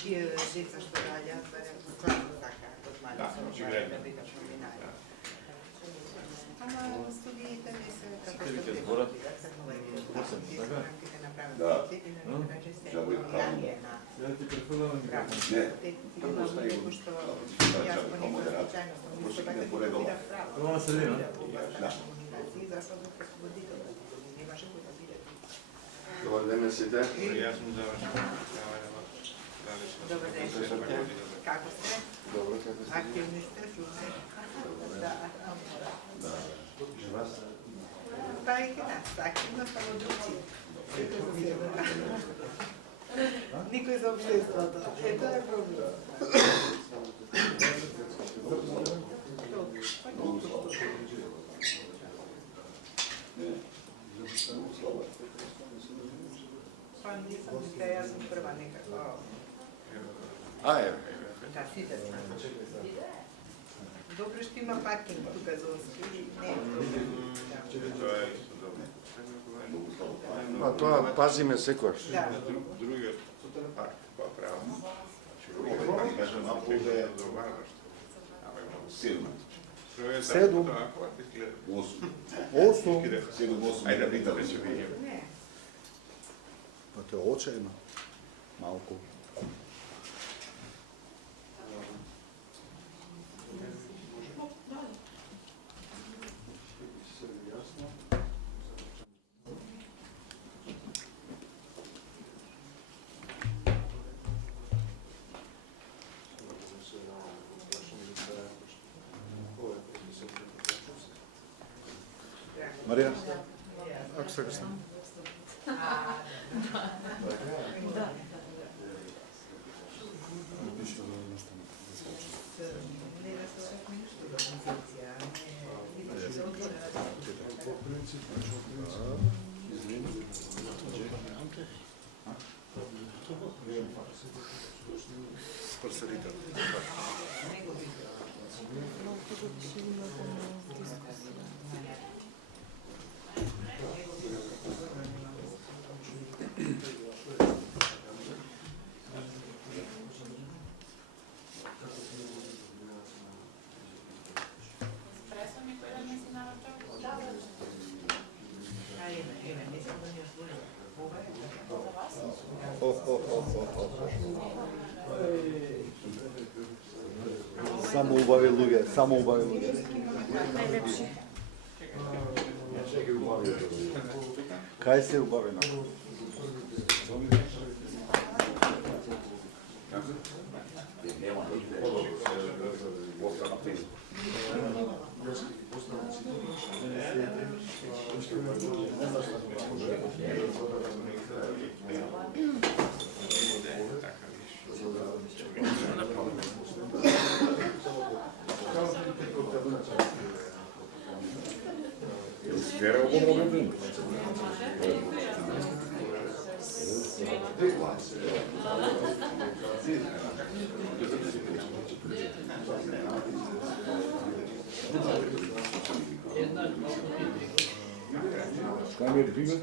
Деца што раѓаат, стварно сакаат од мали да бидат новинари. Ама студиите не се како што треба да бидат, како рамките на правилните цели, на некој начин се влијание на правилните. Има некој што јас по некој случајно сум исто така ќе бира право. Комуникација, зашто бил преслободител, немаше кој да биде. Добар ден, сите. Јас сум завршен. Добар ден. Како сте? Добро, како сте? Активни сте, супер. Да. Па и кај нас, активно само други. Никој за општеството. Ето е проблем. Па нисам мисля, јас сум прва некако. Да, сите сме. Добро што има паркинг тука зонски, не е проблем. Тоа пазиме секојаш. Да. Другиот парк, па право. Кажем, малку да е седум. Седум. 8. Седум, 8. Ајде да питаме се видиме. Не. Па тоа очајно. Малку. Марија? Ако сакаш сам. Само убави луѓе, само убави луѓе. Најлепши. Кај се убавено? Kan je de vinger?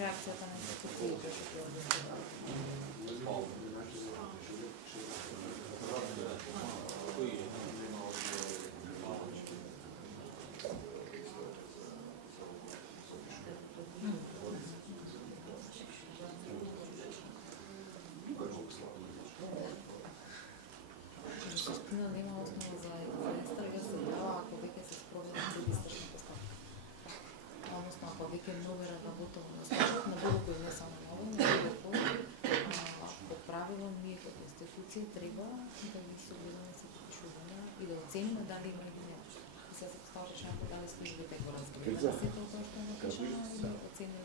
Реакцијата на институциите. ние като институция трябва да ги съгледаме всички чувания и да оценим дали има или не. И сега се поставя шанка дали службите го разгледат. След това, което е напишено, и да оценим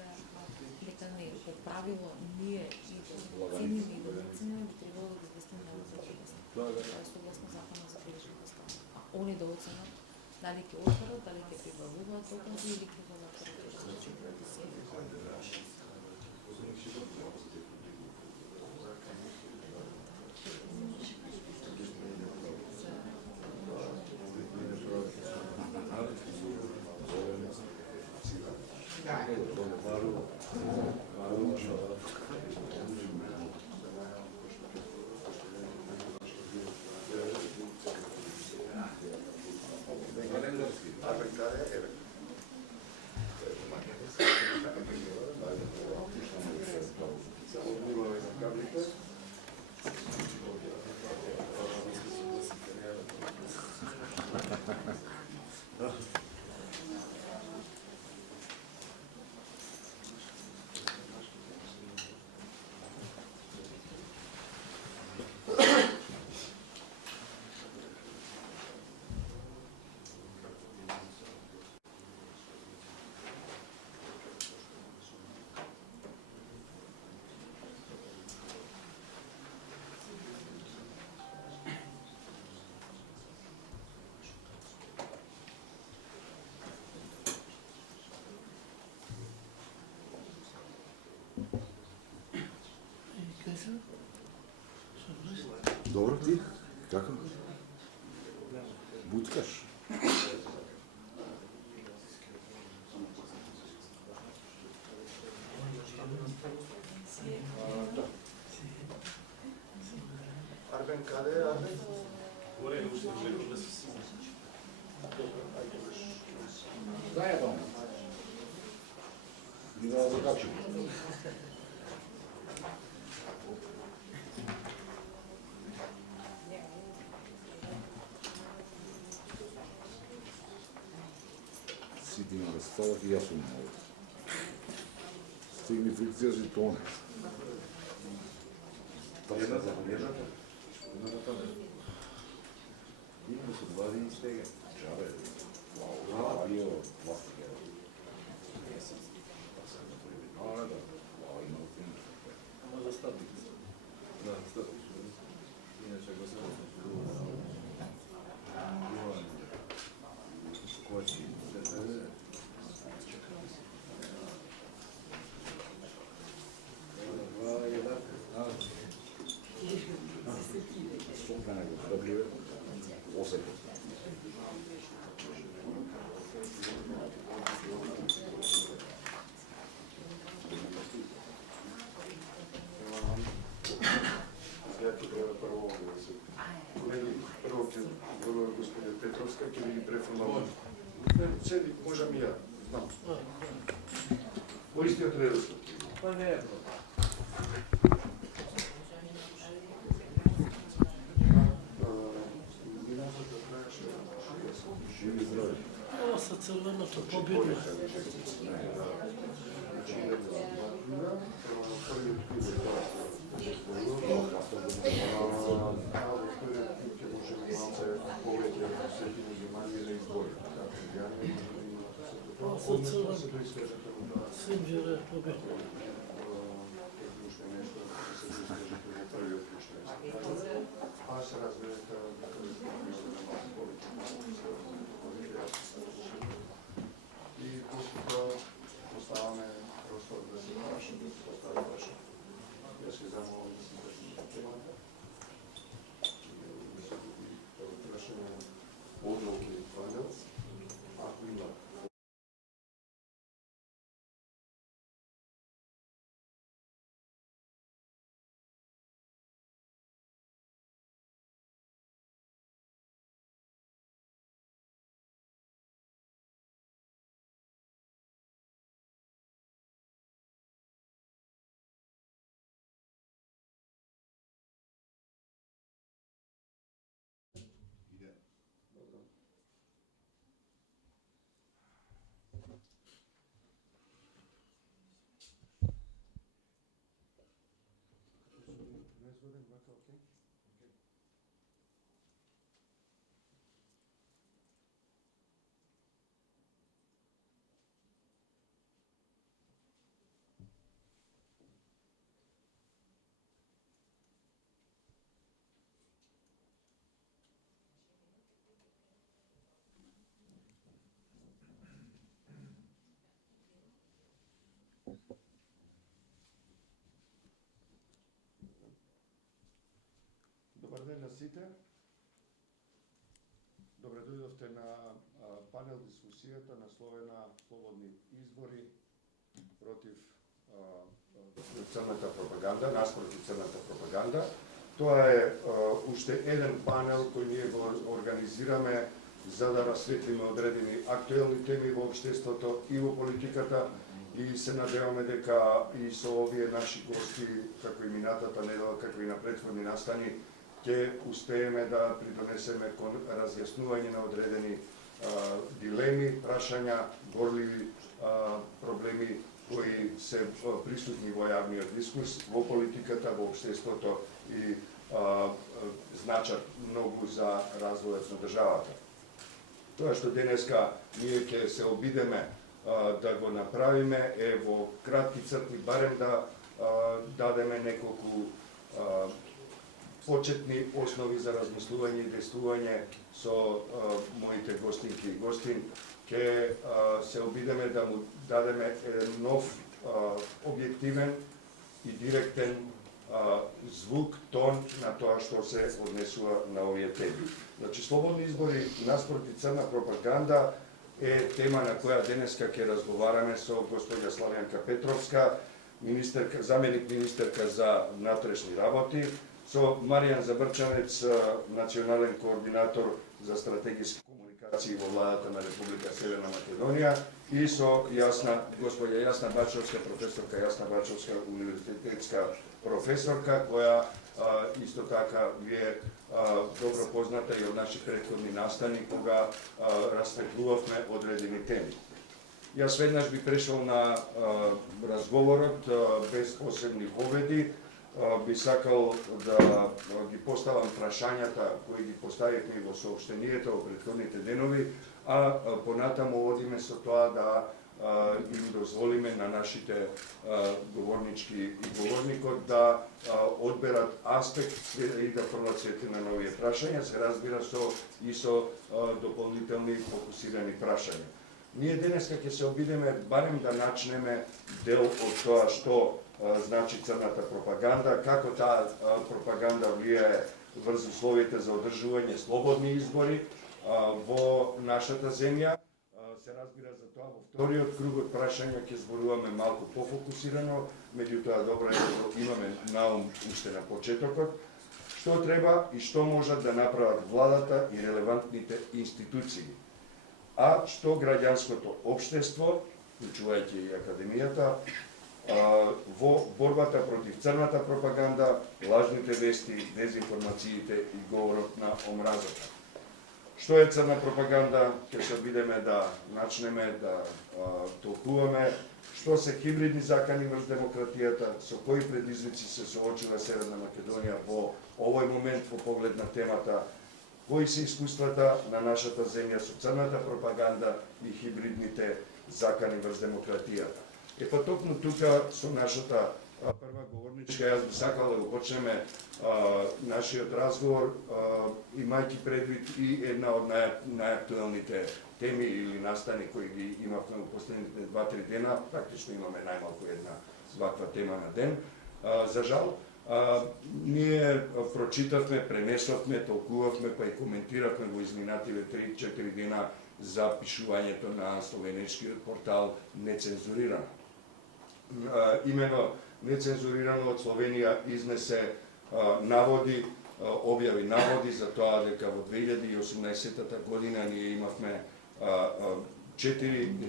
дека не. По правило ние и да оценим и да оценим, би трябвало да известим много за това е съгласно закона за клиничната става. А они да оценят дали ќе отворат, дали ќе прибавуваат докази или ќе го направат. Dobro ti? Kako? Butkaš? Arben, къде е Арбен? Zajedno. I da zakačim. Сиди на разставах и аз съм много. Стигни фрикция си тоне. Една за полезата. Има се два дни стега. Чабе. Вау, био пластика. Ale da. Ima u filmu. Ama zostawić. No, zostawić. Inaczej go zrobić. Koči. Skąd na niego zrobiły? Osek. Prvo ќе говори господин Петровска, ќе ви ги префрлам. Седи, можам и ја, знам. По истиот редослед. Pa ne, Минатата траеше 60. Živi zdravi. Ovo sa crveното победно. Првиот клуб е тоа. Во вториот клуб ќе можеме малце повеќе се ги вземање на избори. Ovo sa crveното. Svim žele pobedno. Аз разбирам и после тоа поставаме простор да се праша, да се постави праша. Јас ќе замолам да се држи на темата. Да се доби прашање одолки панел, ако има Gospodin Baka, okej. Добар ден на сите. Добре дојдовте на панел дискусијата насловена Слободни избори против црната пропаганда, наспротив црната пропаганда. Тоа е уште еден панел кој ние го организираме за да расветлиме одредени актуелни теми во општеството и во политиката, и се надеваме дека и со овие наши гости, како и минатата недела, како и на претходни настани, ќе успееме да придонесеме кон разјаснување на одредени дилеми, прашања, горливи проблеми кои се присутни во јавниот дискурс, во политиката, во општеството и значат многу за развојот на државата. Тоа што денеска ние ќе се обидеме да го направиме е во кратки црти барем да дадеме неколку почетни основи за размислување и действување со моите гостинки и гостин. Ќе се обидеме да му дадеме еден нов, објективен и директен звук, тон на тоа што се однесува на овие теми. Значи, слободни избори наспроти црна пропаганда е тема на која денеска ќе разговараме со господја Славјанка Петровска, заменик министерка за внатрешни работи, со Маријан Забрчанец, национален координатор за стратегиски комуникации во владата на Република Северна Македонија, и со господја Јасна Бачовска, професорка Јасна Бачовска, универзитетска професорка, која исто така ви е добро позната и од наши претходни настани, кога расветлувавме одредени теми. Јас веднаш би прешол на разговорот без посебни поведи. Би сакал да ги поставам прашањата кои ги поставивме во соопштението во претходните денови, а понатаму одиме со тоа да им дозволиме на нашите говорнички и говорникот да одберат аспект и да фрлат светлина на овие прашања, се разбира со дополнителни фокусирани прашања. Ние денеска ќе се обидеме барем да начнеме дел од тоа што значи црната пропаганда, како таа пропаганда влијае врз условите за одржување слободни избори во нашата земја. Се разбира за тоа во вториот круг од прашања ќе зборуваме малку пофокусирано, меѓутоа добро е да имаме на ум уште на почетокот што треба и што можат да направат владата и релевантните институции, а што граѓанското општество, вклучувајќи и академијата, во борбата против црната пропаганда, лажните вести, дезинформациите и говорот на омразата. Што е црна пропаганда? Ќе се обидеме да начнеме да толкуваме што се хибридни закани врз демократијата, со кои предизвици се соочила Северна Македонија во овој момент во поглед на темата, кои се искуствата на нашата земја со црната пропаганда и хибридните закани врз демократијата. Па токму тука со нашата прва говорничка, јас би сакал да го почнеме нашиот разговор, имајќи предвид и една од најактуелните теми или настани кои ги имавме во последните 2-3 дена, практично имаме најмалку една ваква тема на ден. За жал, ние прочитавме, пренесовме, толкувавме, па и коментиравме во изминативе 3-4 дена за пишувањето на словенечкиот портал Нецензурирано. Имено Нецензурирано од Словенија изнесе наводи, објави наводи за тоа дека во 2018 година ние имавме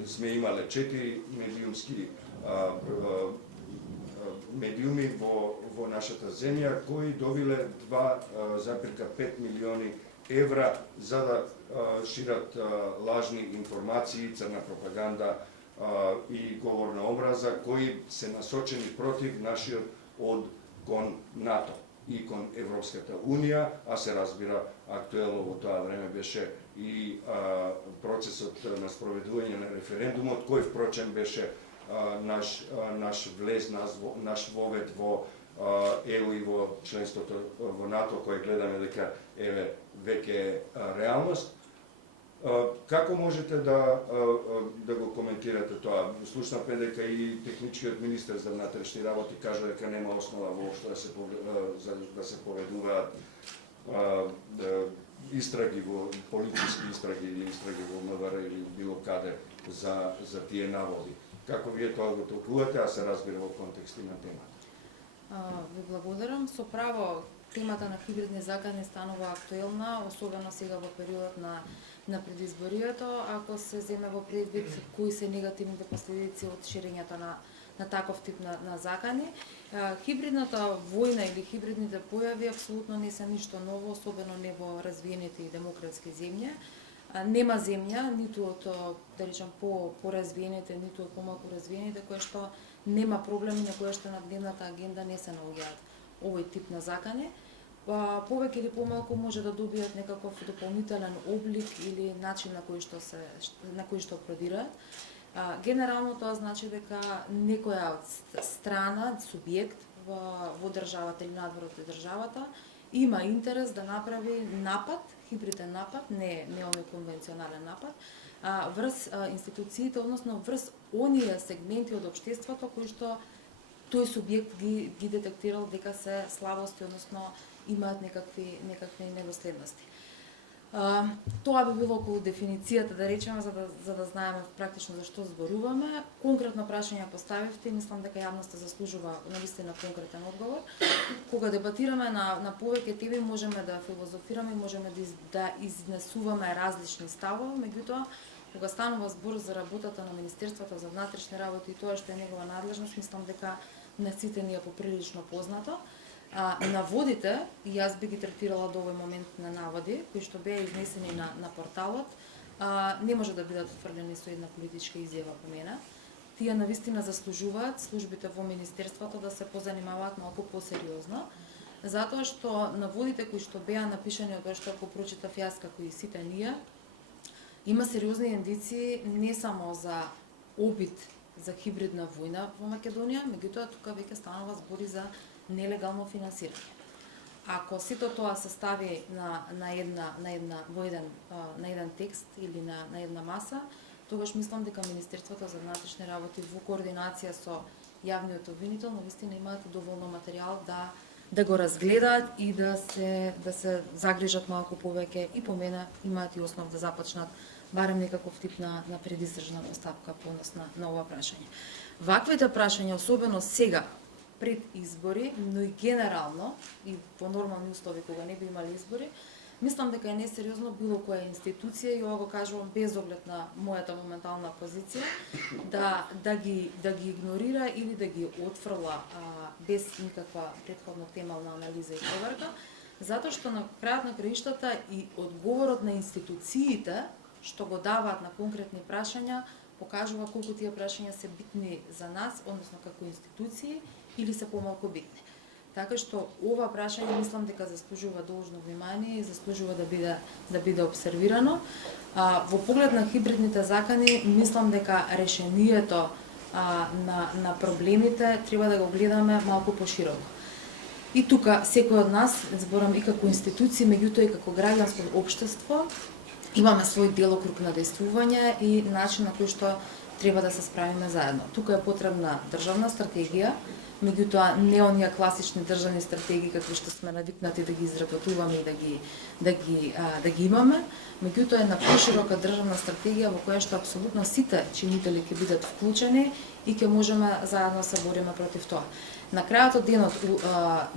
сме имале 4 медиумски медиуми во нашата земја кои добиле 2,5 милиони евра за да шират лажни информации, црна пропаганда и говор на омраза кои се насочени против нашиот од кон НАТО. и кон Европската Унија, а се разбира актуелно во тоа време беше и процесот на спроведување на референдумот, кој впрочем беше наш влез, наш вовед во ЕУ и во членството во НАТО, кој гледаме дека еве веќе е реалност. Како можете да го коментирате тоа? Слушнавме дека и техничкиот министер за внатрешни работи кажа дека нема основа воопшто да се поведуваат истраги во политички истраги или истраги во МВР или било каде за тие наводи. Како вие тоа го толкувате, а се разбира во контекст на темата? Ви благодарам. Со право темата на хибридни закани станува актуелна, особено сега во периодот на предизборието, ако се земе во предвид кои се негативните последици од ширењето на таков тип на закани. Хибридната војна или хибридните појави апсолутно не се ништо ново, особено не во развиените и демократски земји. Нема земја, ниту од, да речем, по-развиените, ниту од помалку развиените, кои што нема проблеми на кои што на дневната агенда не се наоѓаат овој тип на закани. Повеќе или помалку може да добијат некаков дополнителен облик или начин на кој што продираат. Генерално тоа значи дека некоја страна, субјект во државата или надвор од државата има интерес да направи напад, хибриден напад, не овој конвенционален напад, врз институциите, односно врз оние сегменти од општеството кои што тој субјект ги детектирал дека се слабости, односно имаат некакви недоследности. Тоа би било околу дефиницијата, да речеме, за да знаеме практично за што зборуваме. Конкретно прашање поставивте и мислам дека јавноста заслужува навистина конкретен одговор. Кога дебатираме на повеќе теми, можеме да филозофираме, можеме да изнесуваме различни ставови, меѓутоа кога станува збор за работата на Министерството за внатрешни работи и тоа што е негова надлежност, мислам дека на сите ни е поприлично познато. Наводите, и јас би ги третирала до овој момент на наводи, кои што беа изнесени на порталот, не може да бидат отфрлени со една политичка изјава по мене. Тие навистина заслужуваат службите во Министерството да се позанимаваат малку посериозно, затоа што наводите кои што беа напишани од тоа што го прочитав јас како и сите ние, има сериозни индиции не само за обид за хибридна војна во Македонија, меѓутоа тука веќе станува збори за нелегално финансирање. Ако сето тоа се стави на еден текст или на една маса, тогаш мислам дека Министерството за внатрешни работи во координација со јавниот обвинител навистина имаат доволно материјал да го разгледаат и да се загрижат малку повеќе и по мене имаат и основ да започнат барем некаков тип на предистржна постапка по однос на ова прашање. Ваквите прашања, особено сега пред избори, но и генерално и во нормални услови кога не би имали избори, мислам дека е несериозно било која институција, и ова го кажувам без оглед на мојата моментална позиција, да ги игнорира или да ги отфрла без никаква претходно темална анализа и проверка, затоа што на крајот на краиштата и одговорот на институциите што го даваат на конкретни прашања покажува колку тие прашања се битни за нас, односно како институции, или се помалку битни. Така што ова прашање мислам дека заслужува должно внимание и заслужува да биде обсервирано. Во поглед на хибридните закани, мислам дека решението на проблемите треба да го гледаме малку пошироко. И тука секој од нас, зборам и како институции, меѓутоа и како граѓанско општество, имаме свој делокруг на действување и начин на кој што треба да се справиме заедно. Тука е потребна државна стратегија, меѓутоа не оние класични државни стратегии какви што сме навикнати да ги изработуваме и да ги имаме, меѓутоа е на поширока државна стратегија во која што апсолутно сите чинители ќе бидат вклучени и ќе можеме заедно се бориме против тоа. На крајот од денот,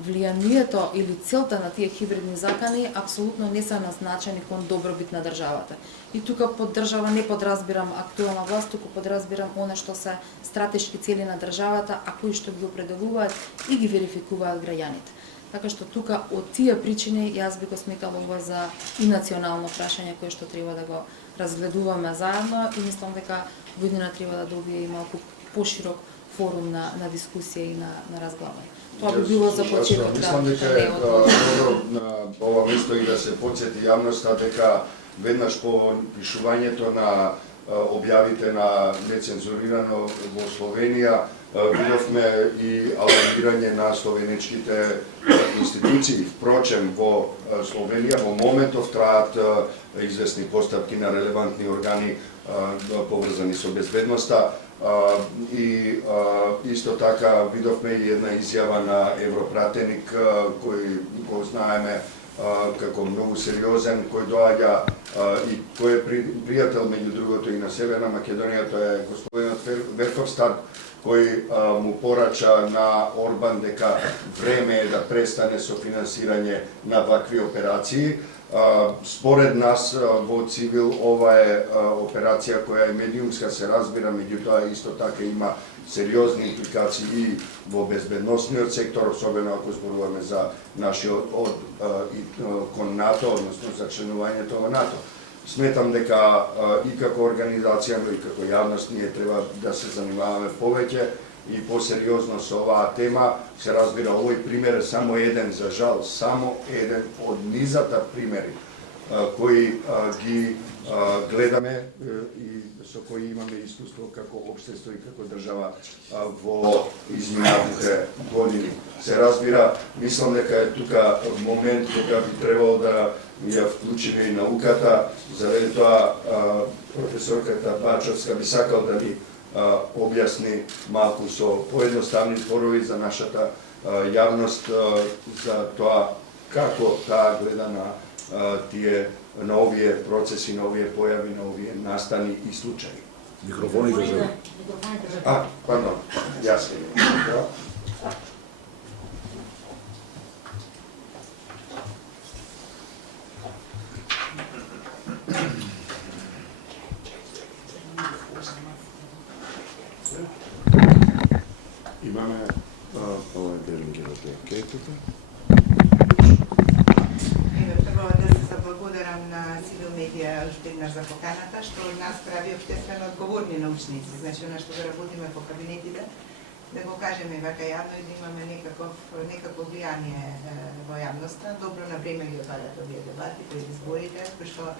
влијанието или целта на тие хибридни закани апсолутно не се назначени кон добробит на државата. И тука под држава не подразбирам актуелна власт, туку подразбирам она што се стратешки цели на државата, а кои што ги определуваат и ги верификуваат граѓаните. Така што тука од тие причини јас би го сметала ова за и национално прашање кое што треба да го разгледуваме заедно и мислам дека година треба да добие и малку поширок форум на дискусија и на разглавање. Тоа би било за почеток Мислам дека да е не отворено. добро на ова место и да се подсети јавноста дека веднаш по пишувањето на објавите на нецензурирано во Словенија видовме и алармирање на словеничките институции. Впрочем, во Словенија во моментов траат известни постапки на релевантни органи поврзани со безбедноста. И исто така видовме и една изјава на европратеник кој го знаеме како многу сериозен, кој доаѓа и кој е пријател меѓу другото и на Северна Македонија, тоа е господинот Верховстад, кој му порача на Орбан дека време е да престане со финансирање на вакви операции. Според нас во цивил ова е операција која е медиумска, се разбира, меѓутоа исто така има сериозни импликации и во безбедносниот сектор, особено ако зборуваме за нашиот кон НАТО, односно за членувањето во НАТО. Сметам дека и како организација, но и како јавност ние треба да се занимаваме повеќе и посериозно со оваа тема. Се разбира, овој пример е само еден, за жал, само еден од низата примери кои ги гледаме и со кои имаме искуство како општество и како држава во изминатите години. Се разбира, мислам дека е тука момент кога би требало да ја вклучиме и науката. Заради тоа професорката Бачовска би сакал да ни објасни малку со поедноставни зборови за нашата јавност за тоа како таа гледа на тие на овие процеси, на овие појави, на овие настани и случаи. Микрофоните за... Пардон, јас ќе. Имаме Ова е делинги за анкетата. Прво да се заблагодарам на Civil Media уште еднаш за поканата, што од нас прави општествено одговорни научници. Значи, она што да работиме по кабинетите, да го кажеме вака јавно и да имаме некакво влијание во јавноста. Добро на време ги отварат овие дебати пред изборите, кои што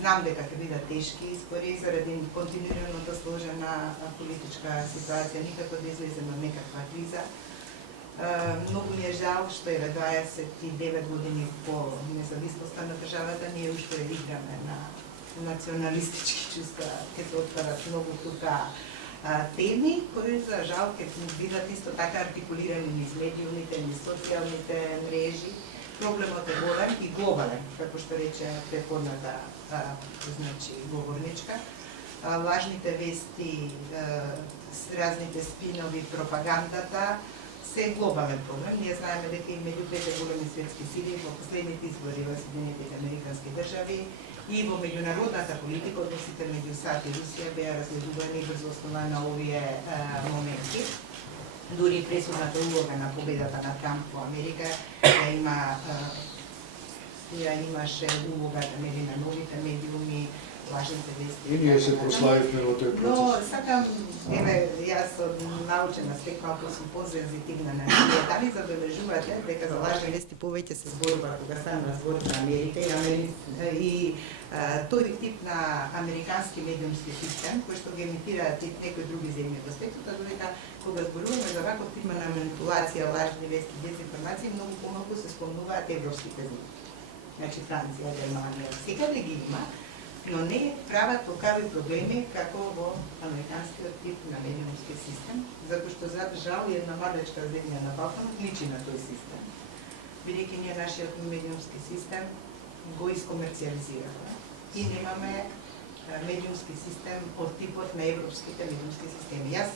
знам дека ќе бидат тешки избори заради континуираната сложена политичка ситуација, никако да излеземе од некаква криза. Многу ми е жал што еве 29 години по независноста на државата ние уште играме на националистички чувства, ќе се отварат многу тука теми кои за жал ќе бидат исто така артикулирани низ медиумите, низ социјалните мрежи. Проблемот е голем и глобален, како што рече претходната говорничка. Лажните вести, разните спинови, пропагандата се глобален проблем. Ние знаеме дека и меѓу двете големи светски сили во последните избори во Соединетите Американски држави и во меѓународната политика, односите меѓу САД и Русија беа разгледувани врз основа на овие моменти. Дури пресудната улога на победата на Трамп во Америка ја имаше улогата на новите медиуми, лажните вести. И ние се прославивме во тој процес. Но сакам, еве, јас од научен аспект малку сум позензитивна на тие. Дали забележувате дека за лажни вести повеќе се зборува кога станува збор на Америка и тој тип на американски медиумски систем, кој што ги емитираат и некои други земји во светот, додека кога зборуваме за ваков тип на манипулација, лажни вести, дезинформации, многу помалку се спомнуваат европските земји. Значи Франција, Германија, секаде ги има, но не прават такави проблеми како во американскиот тип на медиумски систем, затоа што за жал една младечка земја на Балканот личи на тој систем. Бидејќи ние нашиот медиумски систем го искомерцијализираме и немаме медиумски систем од типот на европските медиумски системи. Јас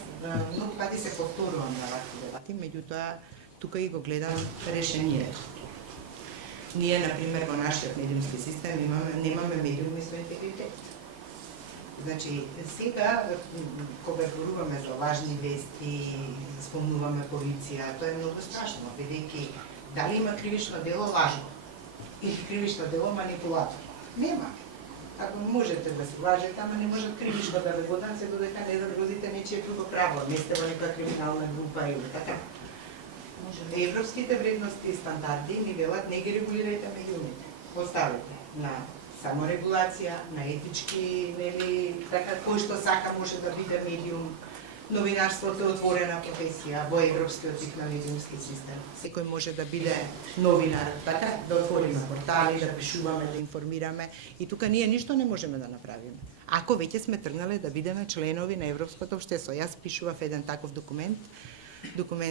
многу пати се повторувам на вакви дебати, меѓутоа тука и го гледам решението. Ние, например, во нашиот медиумски систем немаме медиуми со интегритет. Значи, сега, кога зборуваме за важни вести, спомнуваме полиција, тоа е многу страшно, бидејќи дали има кривично дело лажно или кривично дело манипулатор? Нема. Ако можете да се лажете, ама не можат кривишко да ве водат, се додека не загрозите нечие друго право, не сте во некоја криминална група или така. Европските вредности и стандарди ни велат не ги регулирајте медиумите. Оставете на саморегулација, на етички, нели, така кој што сака може да биде медиум. Новинарството е отворена професија во европскиот тип на медиумски систем. Секој може да биде новинар, така, да отвориме портали, да пишуваме, да информираме и тука ние ништо не можеме да направиме. Ако веќе сме тргнале да бидеме членови на Европското општество, јас пишував еден таков документ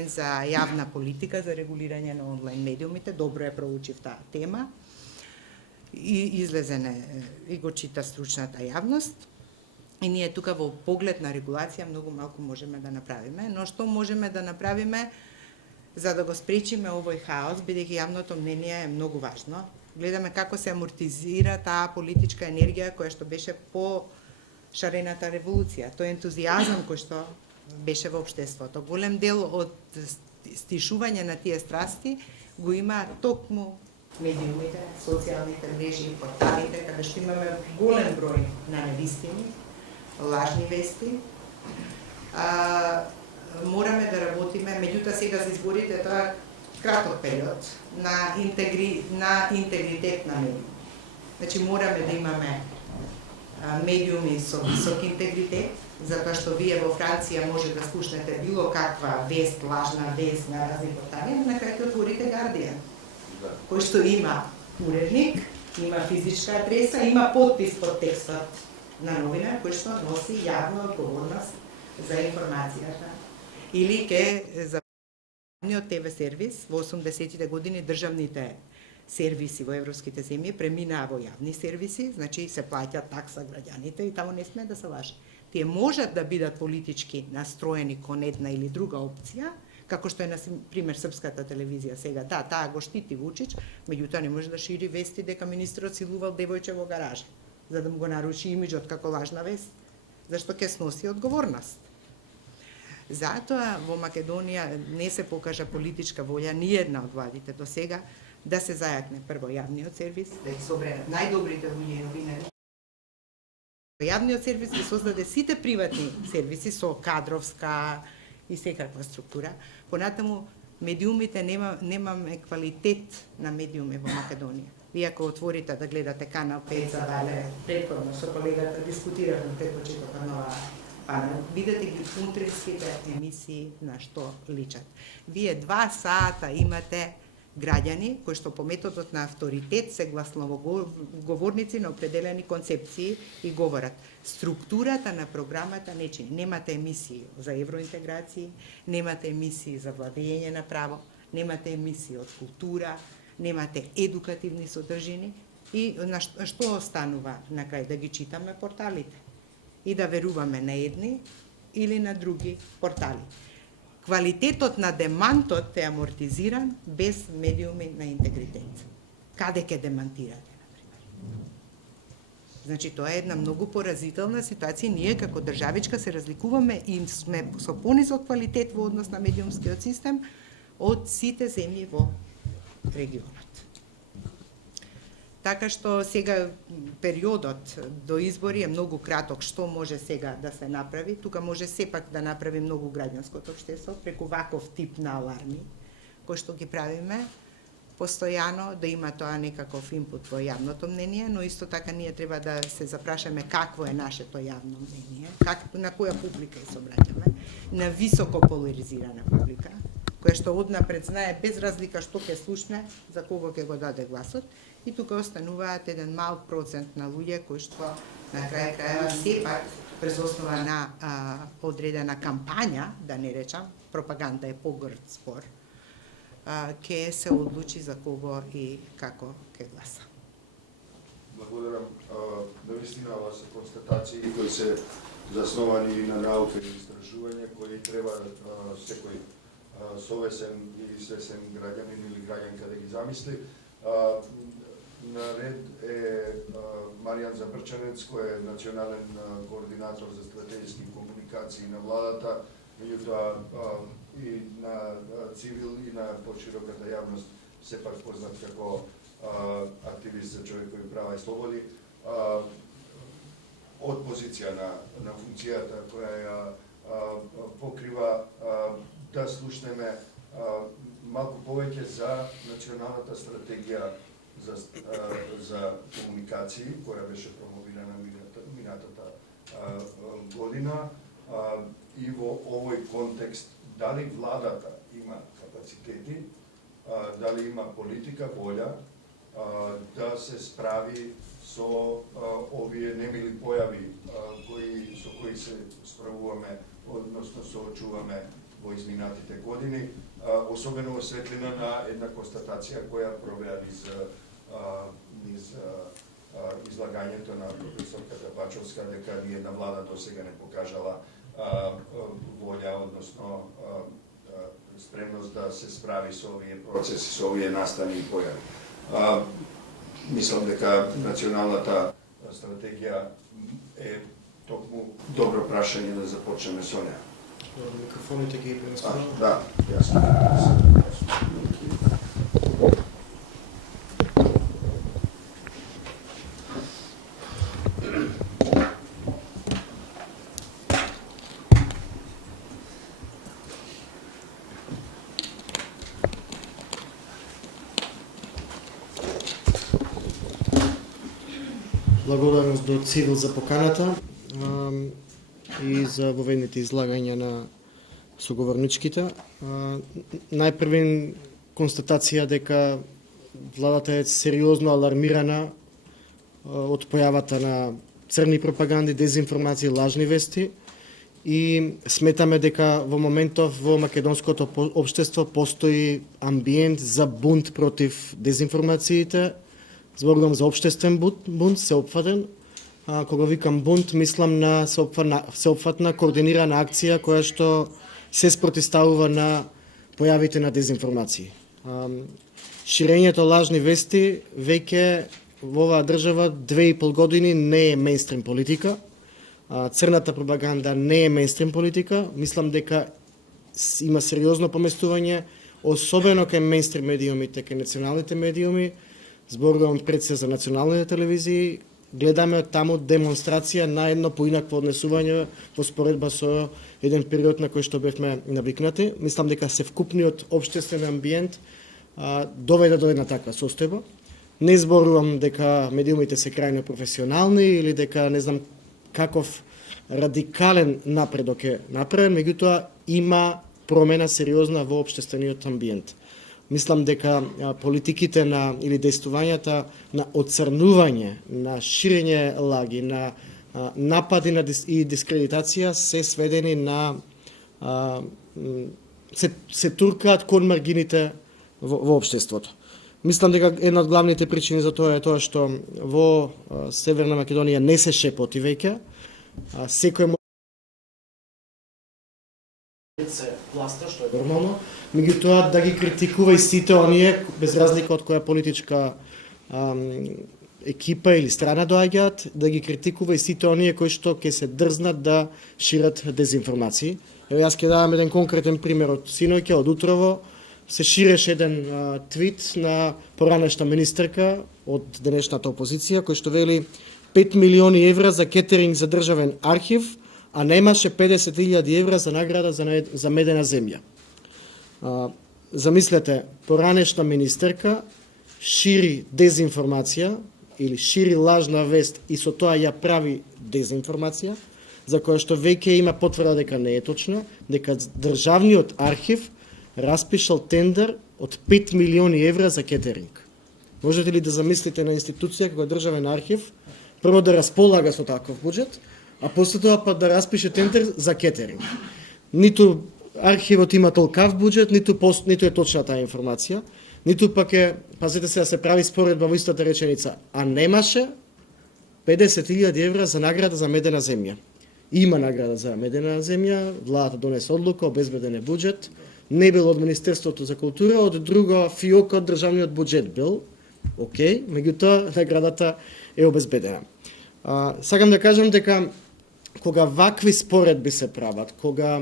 за јавна политика за регулирање на онлайн медиумите, добро ја проучив таа тема и излезене и го чита стручната јавност. И ние тука во поглед на регулација многу малку можеме да направиме, но што можеме да направиме за да го спречиме овој хаос, бидејќи јавното мнение е многу важно. Гледаме како се амортизира таа политичка енергија која што беше по шарената револуција, тој ентузијазам кој што беше во општеството. Голем дел од стишување на тие страсти го има токму медиумите, социјалните мрежи, порталите, каде што имаме голем број на невистини, лажни вести. Мораме да работиме, меѓутоа сега за изборите тоа е краток период на интегритет на медиуми. Значи мораме да имаме медиуми со висок интегритет, затоа што вие во Франција може да слушнете било каква вест, лажна вест на разни портали, на крај ќе отворите Guardian, кој што има уредник, има физичка адреса, има подпис под текстот на новина кој што носи јавна одговорност за информацијата. Или ке за ТВ сервис во 80-тите години државните сервиси во европските земји преминаа во јавни сервиси, значи се плаќа такса граѓаните и таму не сме да се лаже. Тие можат да бидат политички настроени кон една или друга опција, како што е на пример српската телевизија сега. Да, таа го штити Вучич, меѓутоа не може да шири вести дека министерот силувал девојче во гаража, за да му го наруши имиџот како лажна вест, зашто ќе сноси одговорност. Затоа во Македонија не се покажа политичка волја ни една од владите до сега да се зајакне прво јавниот сервис, да ги собере најдобрите луѓе и новинари. Јавниот сервис ги создаде сите приватни сервиси со кадровска и секаква структура. Понатаму медиумите немаме квалитет на медиуми во Македонија. Вие ако отворите да гледате Канал 5 за дале, претходно со колегата дискутиравме пред почетокот на оваа панел, видете ги утринските емисии на што личат. Вие 2 сата имате граѓани кои што по методот на авторитет се гласноговорници на определени концепции и говорат. Структурата на програмата не чини. Немате емисии за евроинтеграции, немате емисии за владење на право, немате емисии од култура, немате едукативни содржини и на што останува на крај да ги читаме порталите и да веруваме на едни или на други портали. Квалитетот на демантот е амортизиран без медиуми на интегритет. Каде ќе демантирате, например? Значи, тоа е една многу поразителна ситуација. Ние како државичка се разликуваме и сме со понизок квалитет во однос на медиумскиот систем од сите земји во регионот. Така што сега периодот до избори е многу краток. Што може сега да се направи? Тука може сепак да направи многу граѓанското општество преку ваков тип на аларми, кои што ги правиме постојано, да има тоа некаков инпут во јавното мнение, но исто така ние треба да се запрашаме какво е нашето јавно мнение, на која публика се обраќаме, на високо поларизирана публика, која што однапред знае без разлика што ќе слушне, за кого ќе го даде гласот, и тука остануваат еден мал процент на луѓе кои што на крај крајава сепак през основа на одредена кампања, да не речам, пропаганда е погрд спор, ќе се одлучи за кого и како ќе гласа. Благодарам. Навистина ова се констатации кои се засновани на наука и истражување, кои треба секој совесен и свесен граѓанин или граѓанка да ги замисли. На ред е Маријан Забрчанец, кој е национален координатор за стратегиски комуникации на владата, меѓутоа и на цивил и на пошироката јавност сепак познат како активист за човекови права и слободи. од позиција на функцијата која ја покрива да слушнеме малку повеќе за националната стратегија за комуникации која беше промовирана минатата година и во овој контекст дали владата има капацитети, дали има политика, волја да се справи со овие немили појави со кои се справуваме, односно соочуваме во изминатите години, особено во светлина на една констатација која провеа низ излагањето на професорката Бачовска дека ни една влада досега не покажала волја, односно спремност да се справи со овие процеси, со овие настани и појави. Мислам дека националната стратегија е токму добро прашање да започнеме со неа. Микрофоните ги пренаставаме? Да, јасно. Благодарност до Цивил за поканата и за воведните излагања на соговорничките. Најпрвен констатација дека владата е сериозно алармирана од појавата на црни пропаганди, дезинформации, лажни вести и сметаме дека во моментов во македонското општество постои амбиент за бунт против дезинформациите. Зборувам за општествен бунт, сеопфатен. Кога викам бунт, мислам на сеопфатна координирана акција која што се спротивставува на појавите на дезинформации. Ширењето лажни вести веќе во оваа држава 2,5 години не е мејнстрим политика. Црната пропаганда не е мејнстрим политика. Мислам дека има сериозно поместување, особено кај мејнстрим медиумите, кај националните медиуми. Зборувам пред се за националните телевизии, гледаме таму демонстрација на едно поинакво однесување во споредба со еден период на кој што бевме навикнати. Мислам дека се вкупниот општествен амбиент доведе до една таква состојба. Не зборувам дека медиумите се крајно професионални или дека не знам каков радикален напредок е направен, меѓутоа има промена сериозна во општествениот амбиент. Мислам дека политиките или действувањата на оцрнување, на ширење лаги, на напади и дискредитација се сведени на се туркаат кон маргините во општеството. Мислам дека една од главните причини за тоа е тоа што во Северна Македонија не се шепоти веќе. Секој се пласта, што е нормално, меѓутоа да ги критикува и сите оние, без разлика од која политичка екипа или страна доаѓаат, да ги критикува и сите оние кои што ќе се дрзнат да шират дезинформации. Ево јас ќе давам еден конкретен пример од синоќа, од утрово, се ширеше еден твит на поранешна министерка од денешната опозиција, кој што вели 5 милиони евра за кетеринг за државен архив, а немаше 50.000 евра за награда за медена земја. Замислете, поранешна министерка шири дезинформација или шири лажна вест и со тоа ја прави дезинформација, за која што веќе има потврда дека не е точна, дека државниот архив распишал тендер од 5 милиони евра за кетеринг. Можете ли да замислите на институција како државен архив, прво да располага со таков буџет, а после тоа па да распише тендер за кетеринг. Ниту архивот има толкав буџет, ниту е точна таа информација, ниту пак е, пазете се да се прави споредба во истата реченица, а немаше 50.000 евра за награда за медена земја. Има награда за медена земја, владата донесе одлука, обезбеден е буџет, не бил од Министерството за култура, од друго фиока од државниот буџет бил, окей, меѓутоа наградата е обезбедена. Сакам да кажам дека кога вакви споредби се прават, кога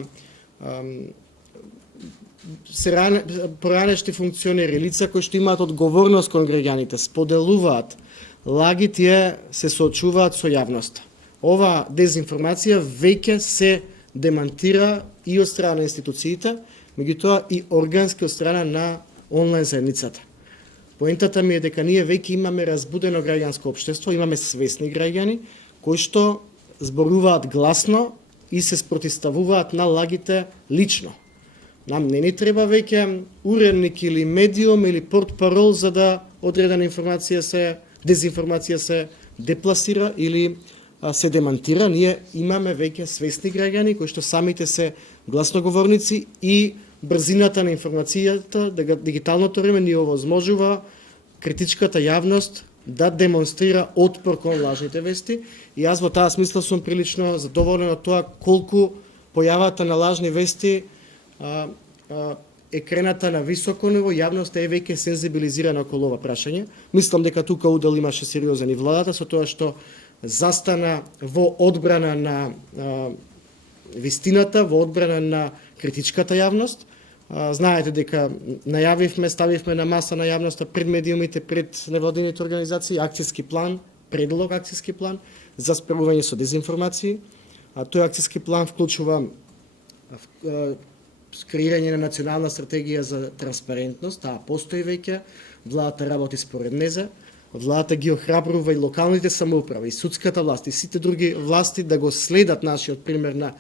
поранешни функционери, лица кои што имаат одговорност кон граѓаните, споделуваат лаги, тие се соочуваат со јавноста. ова дезинформација веќе се демантира и од страна на институциите, меѓутоа и органски од страна на онлайн заедницата. Поентата ми е дека ние веќе имаме разбудено граѓанско општество, имаме свесни граѓани кои што зборуваат гласно и се спротивставуваат на лагите лично. Нам не ни треба веќе уредник или медиум или портпарол за да одредена дезинформација се депласира или се демантира. Ние имаме веќе свесни граѓани кои што самите се гласноговорници и брзината на информацијата, дигиталното време ни овозможува критичката јавност да демонстрира отпор кон лажните вести. И јас во таа смисла сум прилично задоволен од тоа колку појавата на лажни вести е крената на високо ниво, јавноста е веќе сензибилизирана околу ова прашање. Мислам дека тука удел имаше сериозен и владата со тоа што застана во одбрана на вистината, во одбрана на критичката јавност. Знаете дека најавивме, ставивме на маса на јавноста пред медиумите, пред невладините организации, акцијски план, предлог акцијски план за справување со дезинформации. Тој акцијски план вклучува креирање на национална стратегија за транспарентност, таа постои веќе, владата работи според незе, владата ги охрабрува и локалните самоуправи, и судската власт, и сите други власти да го следат нашиот пример на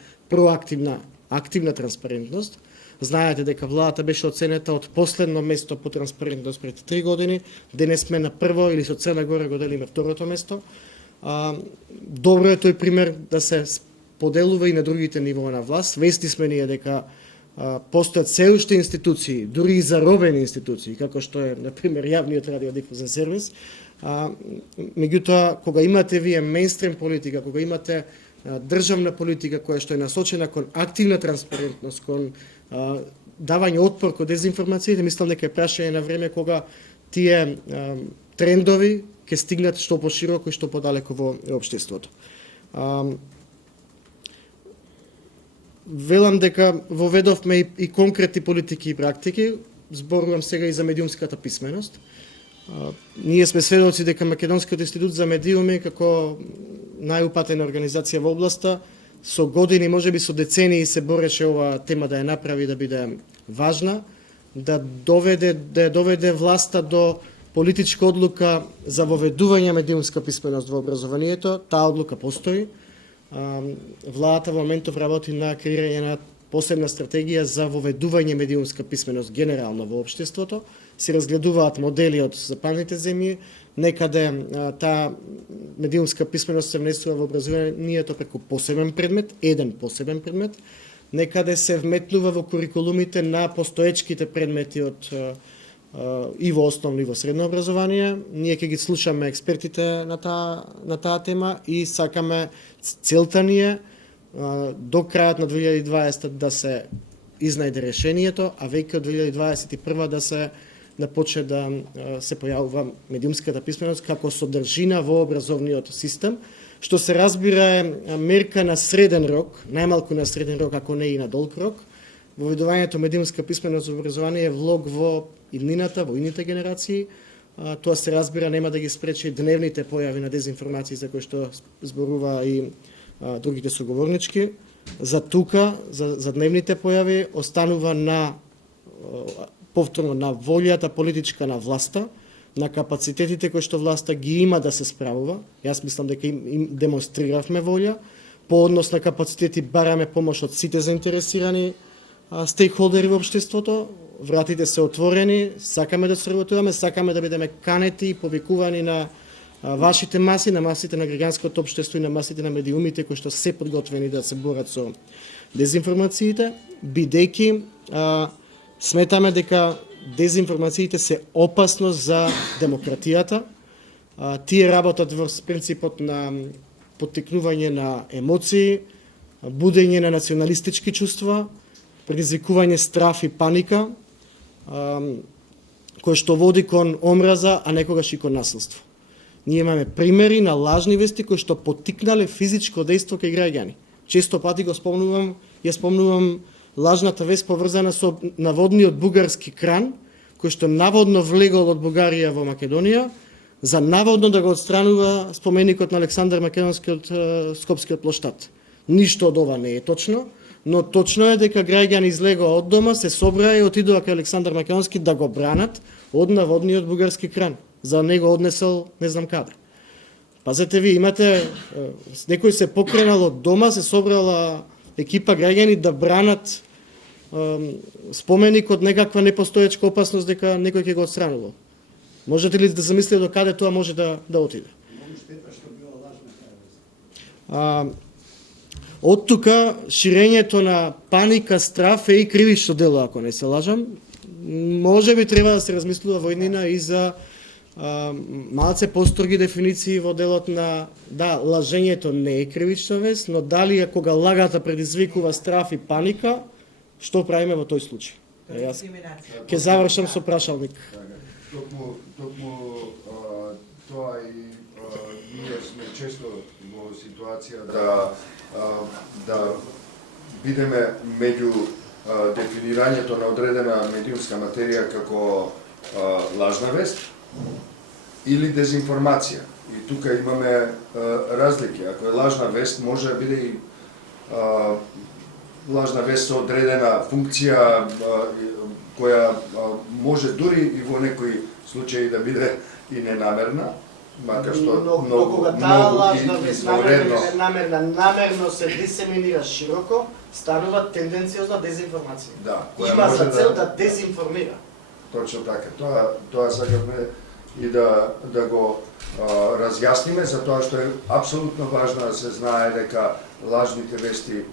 активна транспарентност. Знаете дека владата беше оценета од последно место по транспарентност пред 3 години, денес сме на прво или со Црна Гора го делиме второто место. Добро е тој пример да се поделува и на другите нивоа на власт. Свесни сме ние дека постојат се уште институции, дури и заробени институции, како што е, например, јавниот радиодифузен сервис. Меѓутоа, кога имате вие мејнстрим политика, кога имате државна политика која што е насочена кон активна транспарентност, кон давање отпор кон дезинформациите, мислам дека е прашање на време кога тие трендови ќе стигнат што пошироко и што подалеку во општеството. Велам дека воведовме и конкретни политики и практики, зборувам сега и за медиумската писменост. Ние сме сведоци дека Македонскиот институт за медиуми, како најупатена организација во областа, со години, можеби со децении се бореше ова тема да ја направи да биде важна, да доведе власта до политичка одлука за воведување медиумска писменост во образованието. Таа одлука постои. Владата во моментов работи на креирање на посебна стратегија за воведување медиумска писменост генерално во општеството. Се разгледуваат модели од западните земји, некаде таа медиумска писменост се внесува во образованието преку посебен предмет, еден посебен предмет, некаде се вметнува во курикулумите на постоечките предмети од и во основно и во средно образование. Ние ќе ги слушаме експертите на таа тема и сакаме, целта ни е до крајот на 2020 да се изнајде решението, а веќе од 2021 да почне да се појавува медиумската писменост како содржина во образовниот систем, што се разбира е мерка на среден рок, најмалку на среден рок, ако не и на долг рок. Воведувањето медиумска писменост во образование е влог во иднината, во идните генерации. Тоа се разбира нема да ги спречи дневните појави на дезинформации за кои што зборува и другите соговорнички. За тука, за дневните појави, останува на повторно на волјата политичка на власта, на капацитетите кои што власта ги има да се справува. Јас мислам дека им демонстриравме волја. По однос на капацитети бараме помош од сите заинтересирани стейкхолдери во општеството. Вратите се отворени, сакаме да соработуваме, сакаме да бидеме канети и повикувани на вашите маси, на масите на граѓанското општество и на масите на медиумите кои што се подготвени да се борат со дезинформациите, бидејќи сметаме дека дезинформациите се опасност за демократијата. Тие работат во принципот на поттикнување на емоции, будење на националистички чувства, предизвикување страф и паника, кој што води кон омраза, а некогаш и кон насилство. Ние имаме примери на лажни вести кои што поттикнале физичко дејство кај граѓани. Често пати ја спомнувам лажната вест поврзана со наводниот бугарски кран, кој што наводно влегол од Бугарија во Македонија, за наводно да го отстранува споменикот на Александар Македонски од Скопскиот плоштад. Ништо од ова не е точно, но точно е дека граѓани излегоа од дома, се собраа и отидоа кај Александар Македонски да го бранат од наводниот бугарски кран. За него однесел не знам каде. Пазете ви, имате, некој се покренал од дома, се собрала екипа граѓани да бранат споменик од некаква непостоечка опасност дека некој ќе го отстранува. Можете ли да замислите до каде тоа може да отиде? Од тука ширењето на паника, страф е и кривично дело, ако не се лажам. Може би треба да се размислува во иднина и за малце построги дефиниции во делот на лажењето не е кривична вест, но дали кога лагата предизвикува страф и паника, што правиме во тој случај? Јас ќе завршам со прашалник. Токму тоа и ние сме често во ситуација да бидеме меѓу дефинирањето на одредена медиумска материја како лажна вест или дезинформација. И тука имаме разлики. Ако е лажна вест, може да биде и лажна вест со одредена функција која може дури и во некои случаи да биде и ненамерна, макар што но кога таа лажна вест намерно се дисеминира широко, станува тенденциозна дезинформација. Да, има за цел да дезинформира. Точно така. Тоа сакавме и да го разјасниме, затоа што е апсолутно важно да се знае дека лажните вести,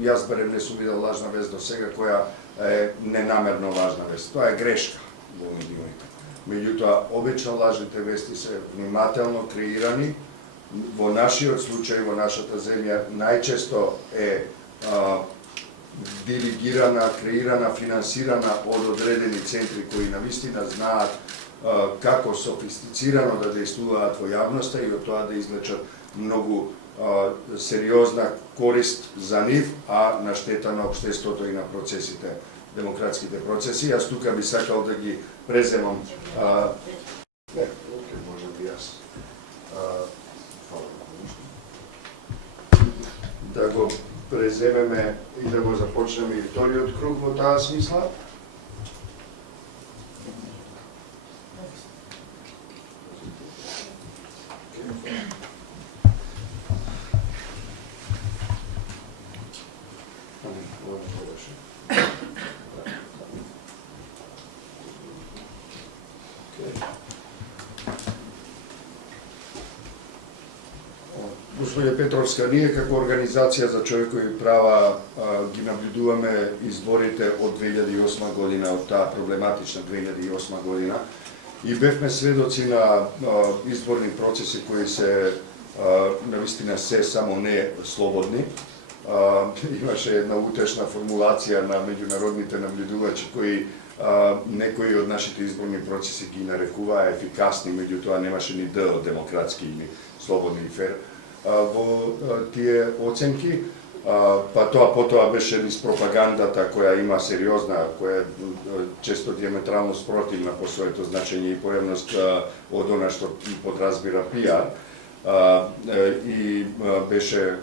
јас барем не сум видел лажна вест до сега која е ненамерно лажна вест. Тоа е грешка во медиумите. Меѓутоа, обично лажните вести се внимателно креирани. Во нашиот случај, во нашата земја, најчесто е диригирана, креирана, финансирана од одредени центри кои навистина знаат како софистицирано да действуваат во јавноста и од тоа да извлечат многу сериозна корист за нив, а на штета на општеството и на процесите, демократските процеси. Јас тука би сакал да ги преземам може би јас да го преземеме и да го започнеме и вториот круг во таа смисла. Господје Петровска, ние како Организација за човекови права ги наблюдуваме изборите од 2008 година, од таа проблематична 2008 година и бевме сведоци на изборни процеси кои се навистина се само не слободни. Имаше една утешна формулација на меѓународните наблюдувачи кои некои од нашите изборни процеси ги нарекуваа ефикасни, меѓутоа немаше ни д од демократски или слободни и фер во тие оценки, па тоа потоа беше низ пропагандата која има сериозна, која често диаметрално спротивна по своето значење и појавност од она што подразбира пиар и беше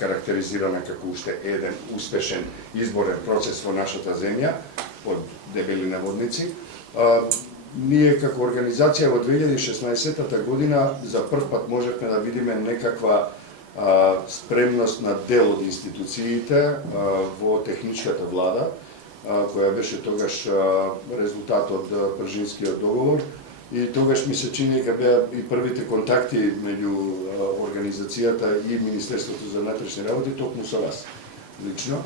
карактеризирана како уште еден успешен изборен процес во нашата земја, под дебели наводници. Ние како организација во 2016 година за прв пат можевме да видиме некаква спремност на дел од институциите во техничката влада, која беше тогаш резултат од Пржинскиот договор. И тогаш ми се чини дека беа и првите контакти меѓу организацијата и Министерството за внатрешни работи токму со вас лично.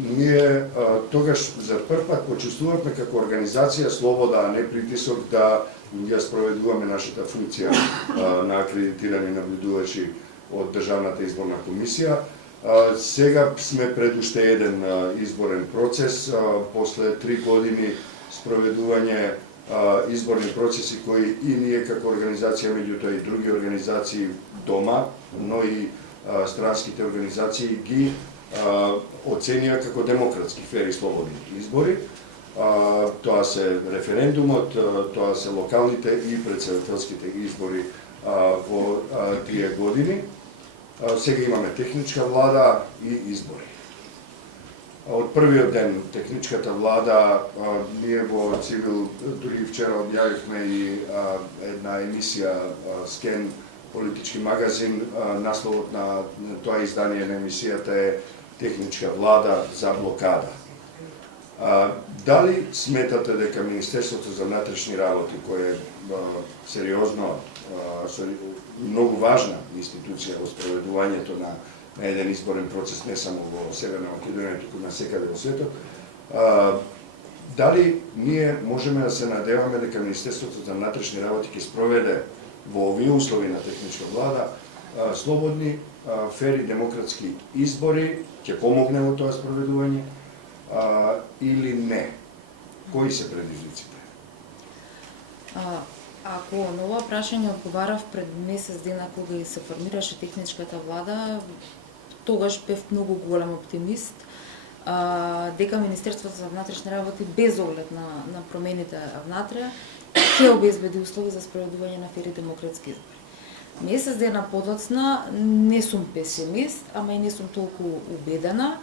Ние тогаш за прв пат почувствувавме како организација слобода, а не притисок да ја спроведуваме нашата функција на акредитирани наблюдувачи од Државната изборна комисија. Сега сме пред уште еден изборен процес, после 3 години спроведување изборни процеси кои и ние како организација, меѓутоа и други организации дома, но и странските организации ги оценија како демократски, фер и слободни избори. Тоа се референдумот, тоа се локалните и председателските избори во тие години. Сега имаме техничка влада и избори. Од првиот ден техничката влада, ние во Цивил, дури вчера објавивме и една емисија Скен, политички магазин, насловот на тоа издание на емисијата е Техничка влада за блокада. Дали сметате дека Министерството за внатрешни работи, кој е сериозно, многу важна институција во спроведувањето на еден изборен процес не само во Северна Македонија, туку на секаде во светот, дали ние можеме да се надеваме дека Министерството за внатрешни работи ќе спроведе во овие услови на техничка влада слободни, фери, демократски избори, ќе помогне во тоа спроведување или не? Кои се предизвиците? Ако на ова прашање одговарав пред месец дена кога се формираше техничката влада, тогаш бев многу голем оптимист дека Министерството за внатрешни работи, без оглед на промените внатре, ќе обезбеди услови за спроведување на фери демократски избори. Месец дена подоцна не сум песимист, ама и не сум толку убедена.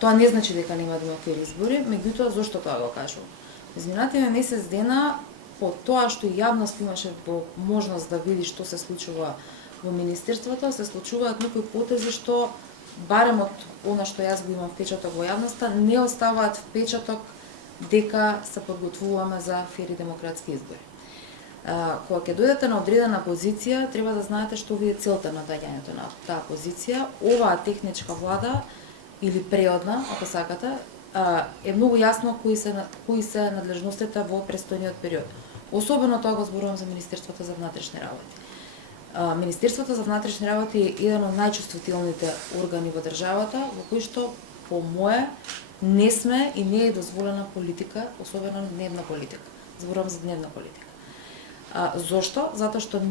Тоа не значи дека нема да има фери избори, меѓутоа зошто тоа го кажувам? Изминативе месец дена, по тоа што и јавност имаше можност да види што се случува во Министерството, се случуваат некои потези што, барем од она што јас го имам впечаток во јавноста, не оставаат впечаток дека се подготвуваме за фери демократски избори. Кога ќе дојдете на одредена позиција, треба да знаете што ви е целта на доаѓањето на таа позиција. Оваа техничка влада, или преодна, ако сакате, е многу јасно кои се надлежностите во престојниот период. Особено тоа го зборувам за Министерството за внатрешни работи. Министерството за внатрешни работи е еден од најчувствителните органи во државата, во кој што, по мое, не сме и не е дозволена политика, особено дневна политика. Зборувам за дневна политика. Зошто? Затоа што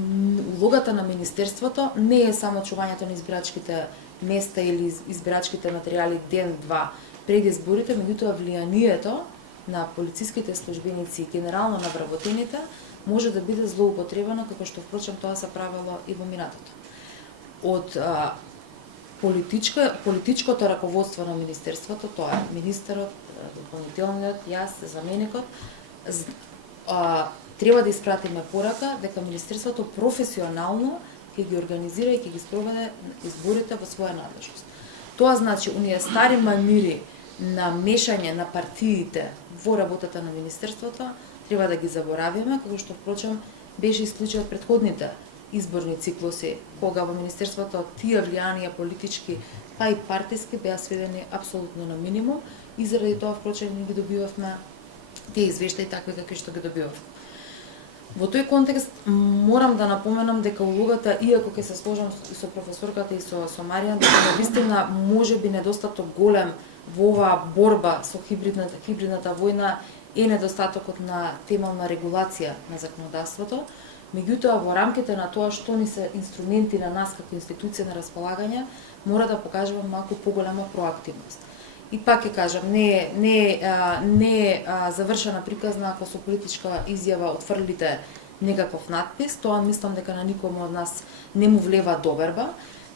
улогата на Министерството не е само чувањето на избирачките места или избирачките материјали ден-два пред изборите, меѓутоа влијанието на полициските службеници и генерално на вработените може да биде злоупотребено, како што впрочем тоа се правело и во минатото. Од политичкото раководство на Министерството, тоа е министерот, дополнителниот, јас, заменикот, треба да испратиме порака дека Министерството професионално ќе ги организира и ќе ги спроведе изборите во своја надлежност. Тоа значи, оние стари манири на мешање на партиите во работата на Министерството треба да ги заборавиме, како што впрочем беше и случај од претходните изборни циклуси, кога во Министерството тие влијанија политички, па и партиски беа сведени апсолутно на минимум и заради тоа впрочем не ги добивавме тие извештаи такви какви што ги добивавме. Во тој контекст морам да напоменам дека улогата, иако ќе се сложам со професорката и со Маријан, дека навистина можеби недостаток голем во оваа борба со хибридната војна е недостатокот на темална регулација на законодавството, меѓутоа во рамките на тоа што ни се инструменти на нас како институција на располагање, мора да покажуваме малку поголема проактивност. И пак ќе кажам, не е завршена приказна ако со политичка изјава отфрлите некаков надпис, тоа мислам дека на никому од нас не му влева доверба,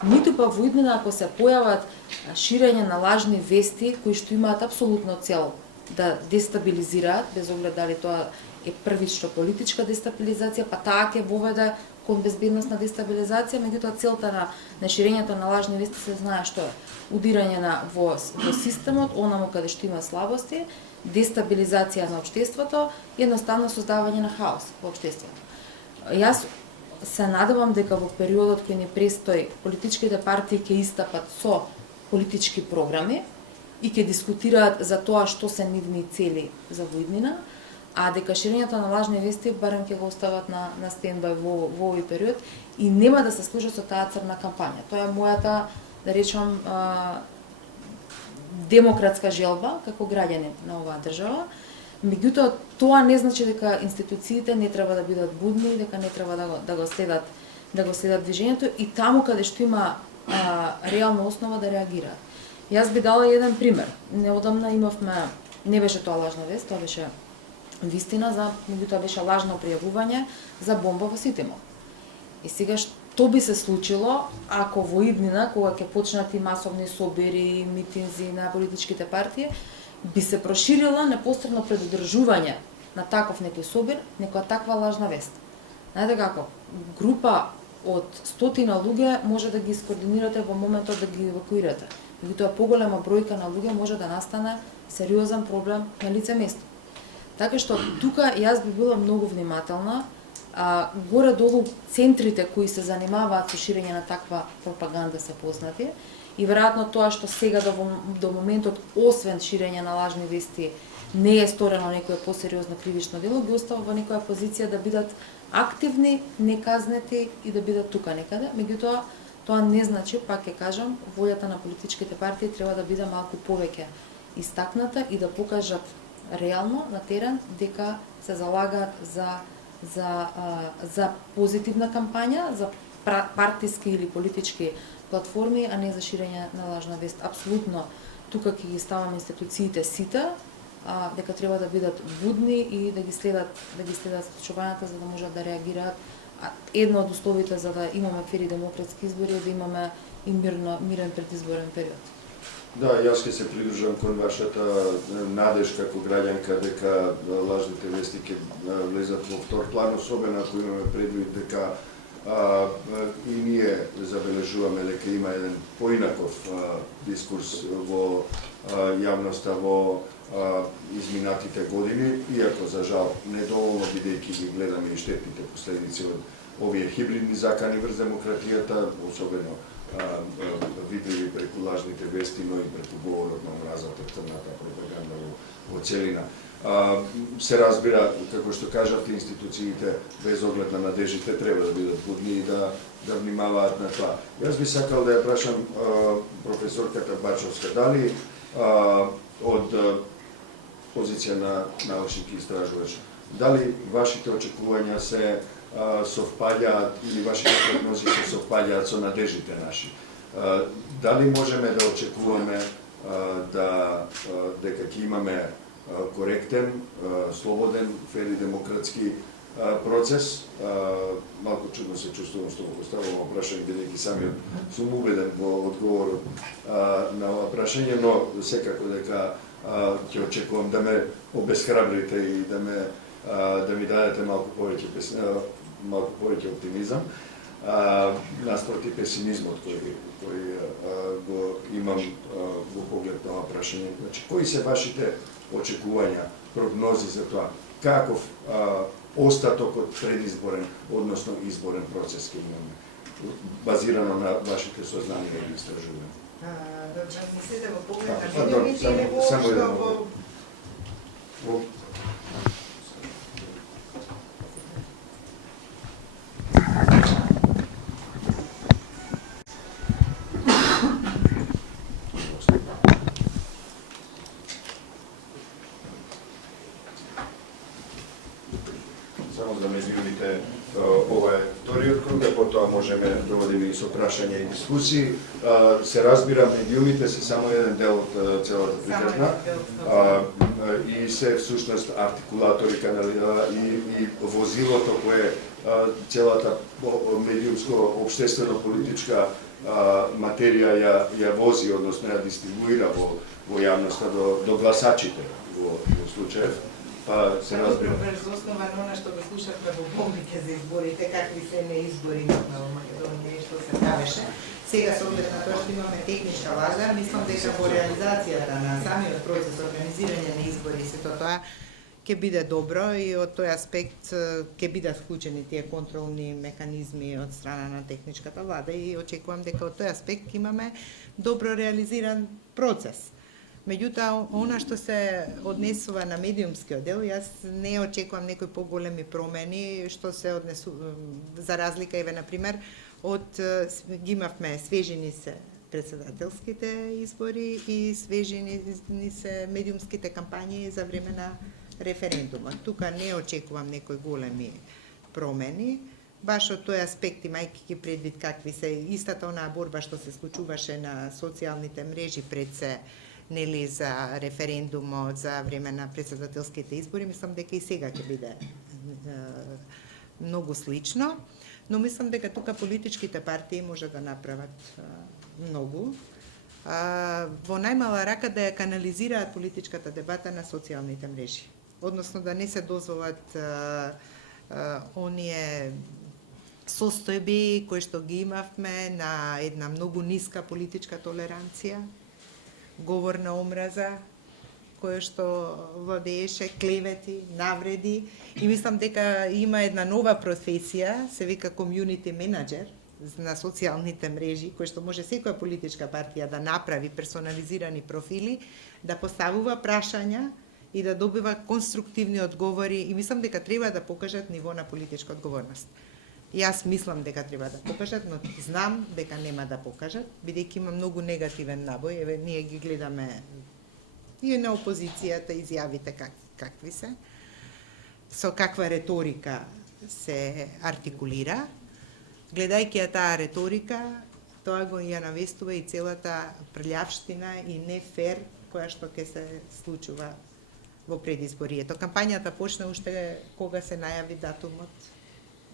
ниту па во иднина ако се појават ширење на лажни вести кои што имаат апсолутно цел да дестабилизираат, без оглед дали тоа е првично политичка дестабилизација, па таа ќе воведе кон безбедностна дестабилизација, меѓутоа целта на ширењето на лажни вести се знае што е. Удирање во системот, онаму каде што има слабости, дестабилизација на општеството и едноставно создавање на хаос во општеството. Јас се надевам дека во периодот кој ни престои, политичките партии ќе истапат со политички програми и ќе дискутираат за тоа што се нивни цели за воиднина, а дека ширењето на лажни вести барем ќе го остават на стендбај во овој период и нема да се служат со таа црна кампања. Тоа е мојата, да речам, демократска желба како граѓани на оваа држава. Меѓутоа, тоа не значи дека институциите не треба да бидат будни, дека не треба да го следат движењето и таму каде што има реална основа да реагираат. Јас би дала еден пример. Неодамна имавме Не беше тоа лажна вест, тоа беше вистина, меѓутоа беше лажно пријавување за бомба во Ситимол. И сега што би се случило ако во иднина, кога ќе почнат и масовни собери, митинзи на политичките партии, би се проширила непосредно предодржување на таков некој собир, некоја таква лажна вест. Знаете како, група од стотина луѓе може да ги скоординирате во моментот да ги евакуирате. Меѓутоа поголема бројка на луѓе може да настане сериозен проблем на лице место. Така што тука јас би била многу внимателна. Горе-долу центрите кои се занимаваат со ширење на таква пропаганда се познати и веројатно тоа што сега до моментот, освен ширење на лажни вести, не е сторено некое посериозно кривично дело, ги остава во некоја позиција да бидат активни, неказнети и да бидат тука некаде. Меѓутоа, тоа не значи, пак ќе кажам, волјата на политичките партии треба да биде малку повеќе истакната и да покажат реално на терен дека се залагаат за позитивна кампања, за партиски или политички платформи, а не за ширење на лажна вест. Апсолутно, тука ќе ги ставаме институциите сите, дека треба да бидат будни и да ги следат случувањата за да можат да реагираат. Едно од условите за да имаме фери демократски избори е да имаме и мирен предизборен период. Да, јас ќе се придружам кон вашата надеж како граѓанка дека лажните вести ќе влезат во втор план, особено ако имаме предвид дека и ние забележуваме дека има еден поинаков дискурс во јавноста во изминатите години, иако за жал недоволно, бидејќи ги гледаме и штетните последици од овие хибридни закани врз демократијата, особено видливи преку лажните вести, но и преку говорот на омразата, црната пропаганда во целина. Се разбира, како што кажавте, институциите без оглед на надежите треба да бидат будни и да внимаваат на тоа. Јас би сакал да ја прашам професорката Бачовска, дали од позиција на научник и истражувач, дали вашите очекувања се совпаѓаат или вашите прогнози се совпаѓаат со надежите наши? Дали можеме да очекуваме дека ќе имаме коректен, слободен, фер и демократски процес? Малку чудно се чувствувам што го поставувам прашање, бидејќи самиот сум убеден во одговорот на ова прашање, но секако дека ќе очекувам да ме обесхрабрите и да ми дадете малку повеќе оптимизам, наспроти песимизмот кој го имам во поглед на ова прашање. Значи, кои се вашите очекувања, прогнози за тоа? Каков остаток од предизборен, односно изборен процес ќе имаме, базирано на вашите сознанија и истражувања? Мислите во поглед на медиумите или воопшто во... Само за медиумите, ова е вториот круг, а потоа можеме да водиме и со прашања и дискусии. Се разбира, медиумите се само еден дел од целата приказна и се всушност артикулатори, и возилото кое целата медиумско обштествено-политичка материја ја вози, односно ја дистрибуира во јавноста до гласачите во случајов. Се разбира. Врз основа на она што го слушавме во бомбите за изборите, какви се не избори во Македонија и што се правеше. Сега со оглед на тоа што имаме техничка лажа, мислам дека во реализацијата на самиот процес организирање на избори сето тоа ќе биде добро и од тој аспект ќе бидат вклучени тие контролни механизми од страна на техничката влада и очекувам дека од тој аспект имаме добро реализиран процес. Меѓутоа, она што се однесува на медиумскиот дел, јас не очекувам некои поголеми промени, што се однесува, за разлика, еве, например, ги имавме свежини се председателските избори и свежини се медиумските кампањи за време на референдумот. Тука не очекувам некои големи промени, баш од тој аспект, имајќи ги предвид какви се истата онаа борба што се случуваше на социјалните мрежи пред се нели за референдумот за време на претседателските избори, мислам дека и сега ќе биде многу слично, но мислам дека тука политичките партии може да направат многу. Во најмала рака да ја канализираат политичката дебата на социјалните мрежи. Односно да не се дозволат оние состојби кои што ги имавме на една многу ниска политичка толеранција, говор на омраза, која што владееше, клевети, навреди, и мислам дека има една нова професија, се вика community manager на социјалните мрежи, кој што може секоја политичка партија да направи персонализирани профили, да поставува прашања и да добива конструктивни одговори, и мислам дека треба да покажат ниво на политичка одговорност. Јас мислам дека треба да покажат, но знам дека нема да покажат, бидејќи има многу негативен набој. Еве, ние ги гледаме и на опозицијата, изјавите какви се, со каква реторика се артикулира. Гледајќи ја таа реторика, тоа го ја навестува и целата прљавштина и не фер која што ќе се случува во предизборието. Кампањата почна уште кога се најави датумот,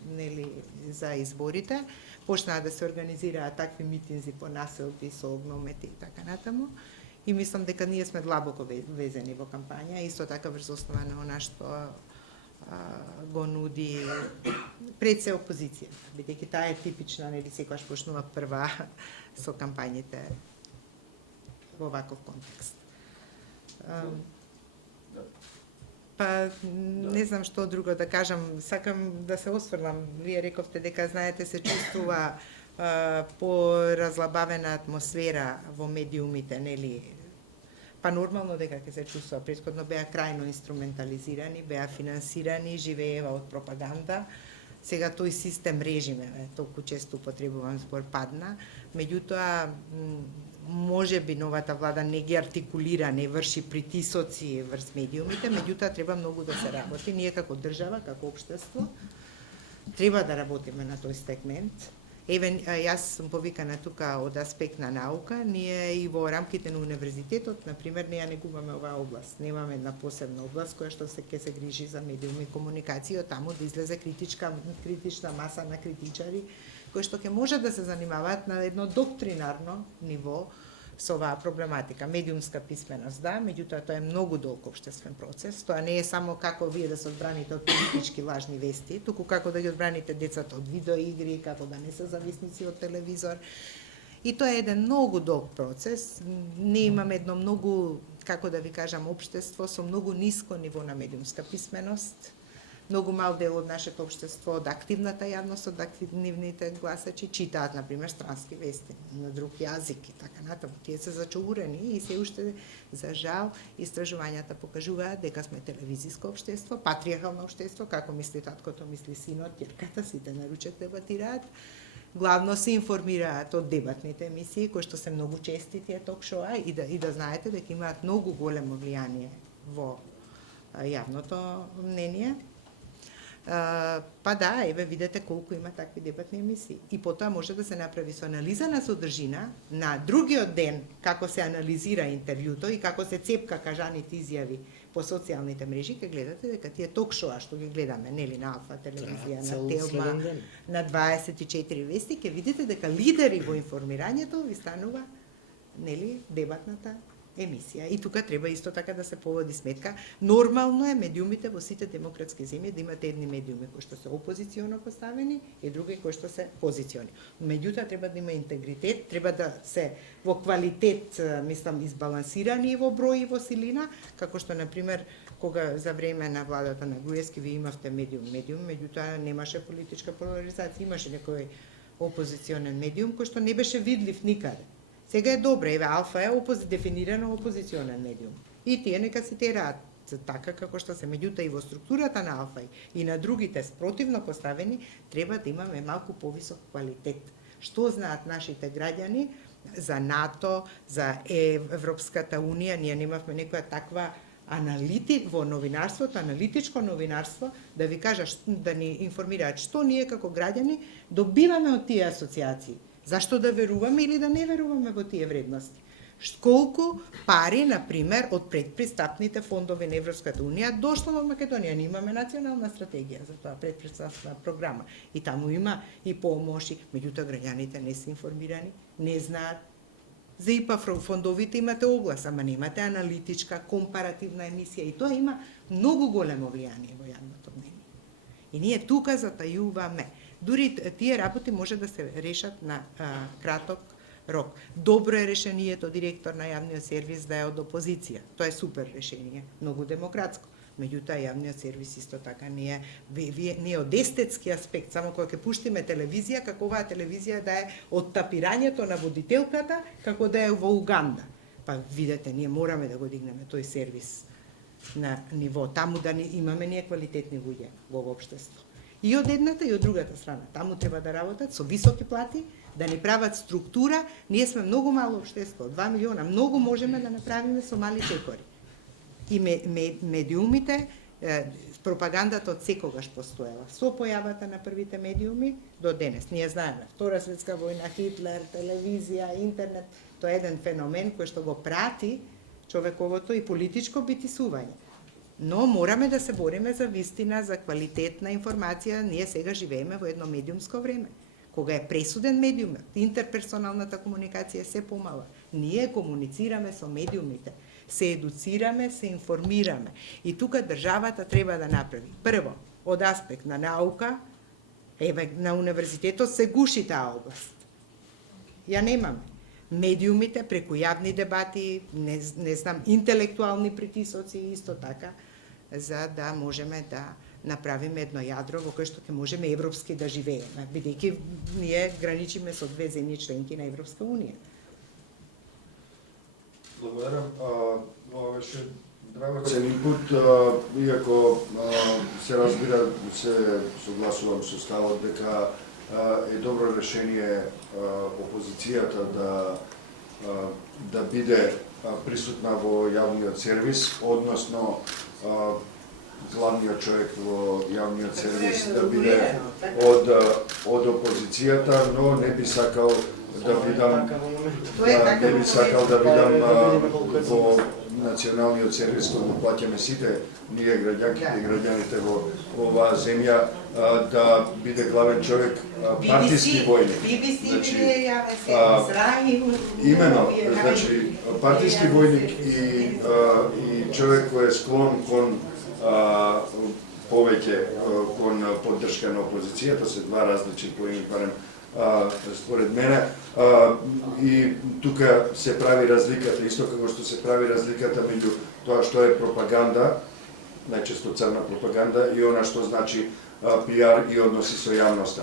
нели, за изборите. Почнаа да се организираат такви митинзи по населби со огномети и така натаму. И мислам дека ние сме длабоко везени во кампања, исто така врз основа на она што го нуди пред се опозиција, бидејќи таа е типична, нели, секогаш почнува прва со кампањите во ваков контекст. Па не знам што друго да кажам, сакам да се осврнам. Вие рековте дека, знаете, се чувствува поразлабавена атмосфера во медиумите, нели? Па нормално дека ќе се чувствува. Претходно беа крајно инструментализирани, беа финансирани, живеева од пропаганда. Сега тој систем режиме, толку често употребувам збор, падна. Меѓутоа, може би новата влада не ги артикулира, не врши притисоци врз медиумите, меѓутоа треба многу да се работи. Ние како држава, како општество, треба да работиме на тој сегмент. Еве, јас сум повикана тука од аспект на наука, ние и во рамките на универзитетот, например, не ја негуваме оваа област. Немаме една посебна област која што ќе се грижи за медиуми и комуникација, таму да излезе критична маса на критичари кои што ќе може да се занимаваат на едно доктринарно ниво со оваа проблематика. Медиумска писменост, да, меѓутоа тоа е многу долг општествен процес. Тоа не е само како вие да се одбраните од политички лажни вести, туку како да ги одбраните децата од видеоигри, како да не се зависници од телевизор. И тоа е еден многу долг процес. Не имаме едно многу, како да ви кажам, општество со многу ниско ниво на медиумска писменост. Многу мал дел од нашето општество, од активната јавност, од активните гласачи, читаат, например, странски вести на друг јазик и така натаму. Тие се зачовурени и се уште, за жал, истражувањата покажуваат дека сме телевизиско општество, патриархално општество, како мисли таткото, мисли синот, ќерката, сите на ручек дебатираат. Главно се информираат од дебатните емисии, кои што се многу чести тие ток-шоа, и да знаете дека имаат многу големо влијание во јавното мнение. Па да, еве видете колку има такви дебатни емисии. И потоа може да се направи со анализа на содржина на другиот ден, како се анализира интервјуто и како се цепка кажаните изјави по социјалните мрежи, ќе гледате дека тие ток-шоа што ги гледаме, нели, на Алфа телевизија, на Телма, на 24 вести, ќе видите дека лидери во информирањето ви станува, нели, дебатната емисија. И тука треба исто така да се поводи сметка. Нормално е медиумите во сите демократски земји да имате едни медиуми кои што се опозиционо поставени и други кои што се позициони. Меѓутоа треба да има интегритет, треба да се во квалитет, мислам, избалансирани во број и во силина, како што, например, кога за време на владата на Груевски ви имавте медиум, меѓутоа немаше политичка поларизација, имаше некој опозиционен медиум кој што не беше видлив никаде. Сега е добре, еве Алфа е дефинирано опозиционен медиум. И тие нека се тераат така како што се, меѓутоа и во структурата на Алфа и на другите спротивно поставени, треба да имаме малку повисок квалитет. Што знаат нашите граѓани за НАТО, за Европската Унија, ние немавме некоја таква во новинарството, аналитичко новинарство, да ви кажа, да ни информираат што ние како граѓани добиваме од тие асоциации. Зашто да веруваме или да не веруваме во тие вредности? Колку пари, например, од предпристапните фондови на Европската Унија дошло во Македонија. Ние имаме национална стратегија за тоа, предпристапна програма. И таму има и помоши, меѓутоа граѓаните не се информирани, не знаат. За ИПА фондовите имате оглас, ама немате аналитичка, компаративна емисија и тоа има многу големо влијание во јавното мнение. И ние тука затајуваме. Дури тие работи може да се решат на краток рок. Добро е решението директор на јавниот сервис да е од опозиција. Тоа е супер решение, многу демократско. Меѓутоа јавниот сервис исто така не е од естетски аспект, само кога ќе пуштиме телевизија, како оваа телевизија да е од тапирањето на водителката, како да е во Уганда. Па видете, ние мораме да го дигнеме тој сервис на ниво, таму да имаме ние квалитетни луѓе во општество. И од едната и од другата страна. Таму треба да работат со високи плати, да не прават структура. Ние сме многу мало општество, 2 милиона, многу можеме да направиме со мали чекори. И медиумите, пропагандата од секогаш постоела. Со појавата на првите медиуми до денес. Ние знаеме, Втора светска војна, Хитлер, телевизија, интернет, тоа е еден феномен кој што го прати човековото и политичко битисување. Но мораме да се бориме за вистина, за квалитетна информација. Ние сега живееме во едно медиумско време, кога е пресуден медиумот, интерперсоналната комуникација е се помала. Ние комуницираме со медиумите, се едуцираме, се информираме. И тука државата треба да направи. Прво, од аспект на наука, на универзитетот се гуши таа област. Ја немаме. Медиумите преку јавни дебати, не знам, интелектуални притисоци исто така, за да можеме да направиме едно јадро во кое што ќе можеме европски да живееме, бидејќи ние граничиме со 2 земји членки на Европска Унија. Благодарам. Ова беше драгоцен инпут, иако се разбира, се согласувам со ставот дека е добро решение опозицијата да биде присутна во јавниот сервис, односно главниот човек во јавниот сервис да биде од опозицијата, но не би сакал да видам во националниот сервис кој го плаќаме сите ние граѓанките и граѓаните во оваа земја да биде главен човек партиски војник. Имено, значи партиски војник и човек кој е склон кон повеќе кон поддршка на опозицијата, се два различни поими, барем според мене, и тука се прави разликата, исто како што се прави разликата меѓу тоа што е пропаганда, најчесто црна пропаганда, и она што значи пиар и односи со јавноста.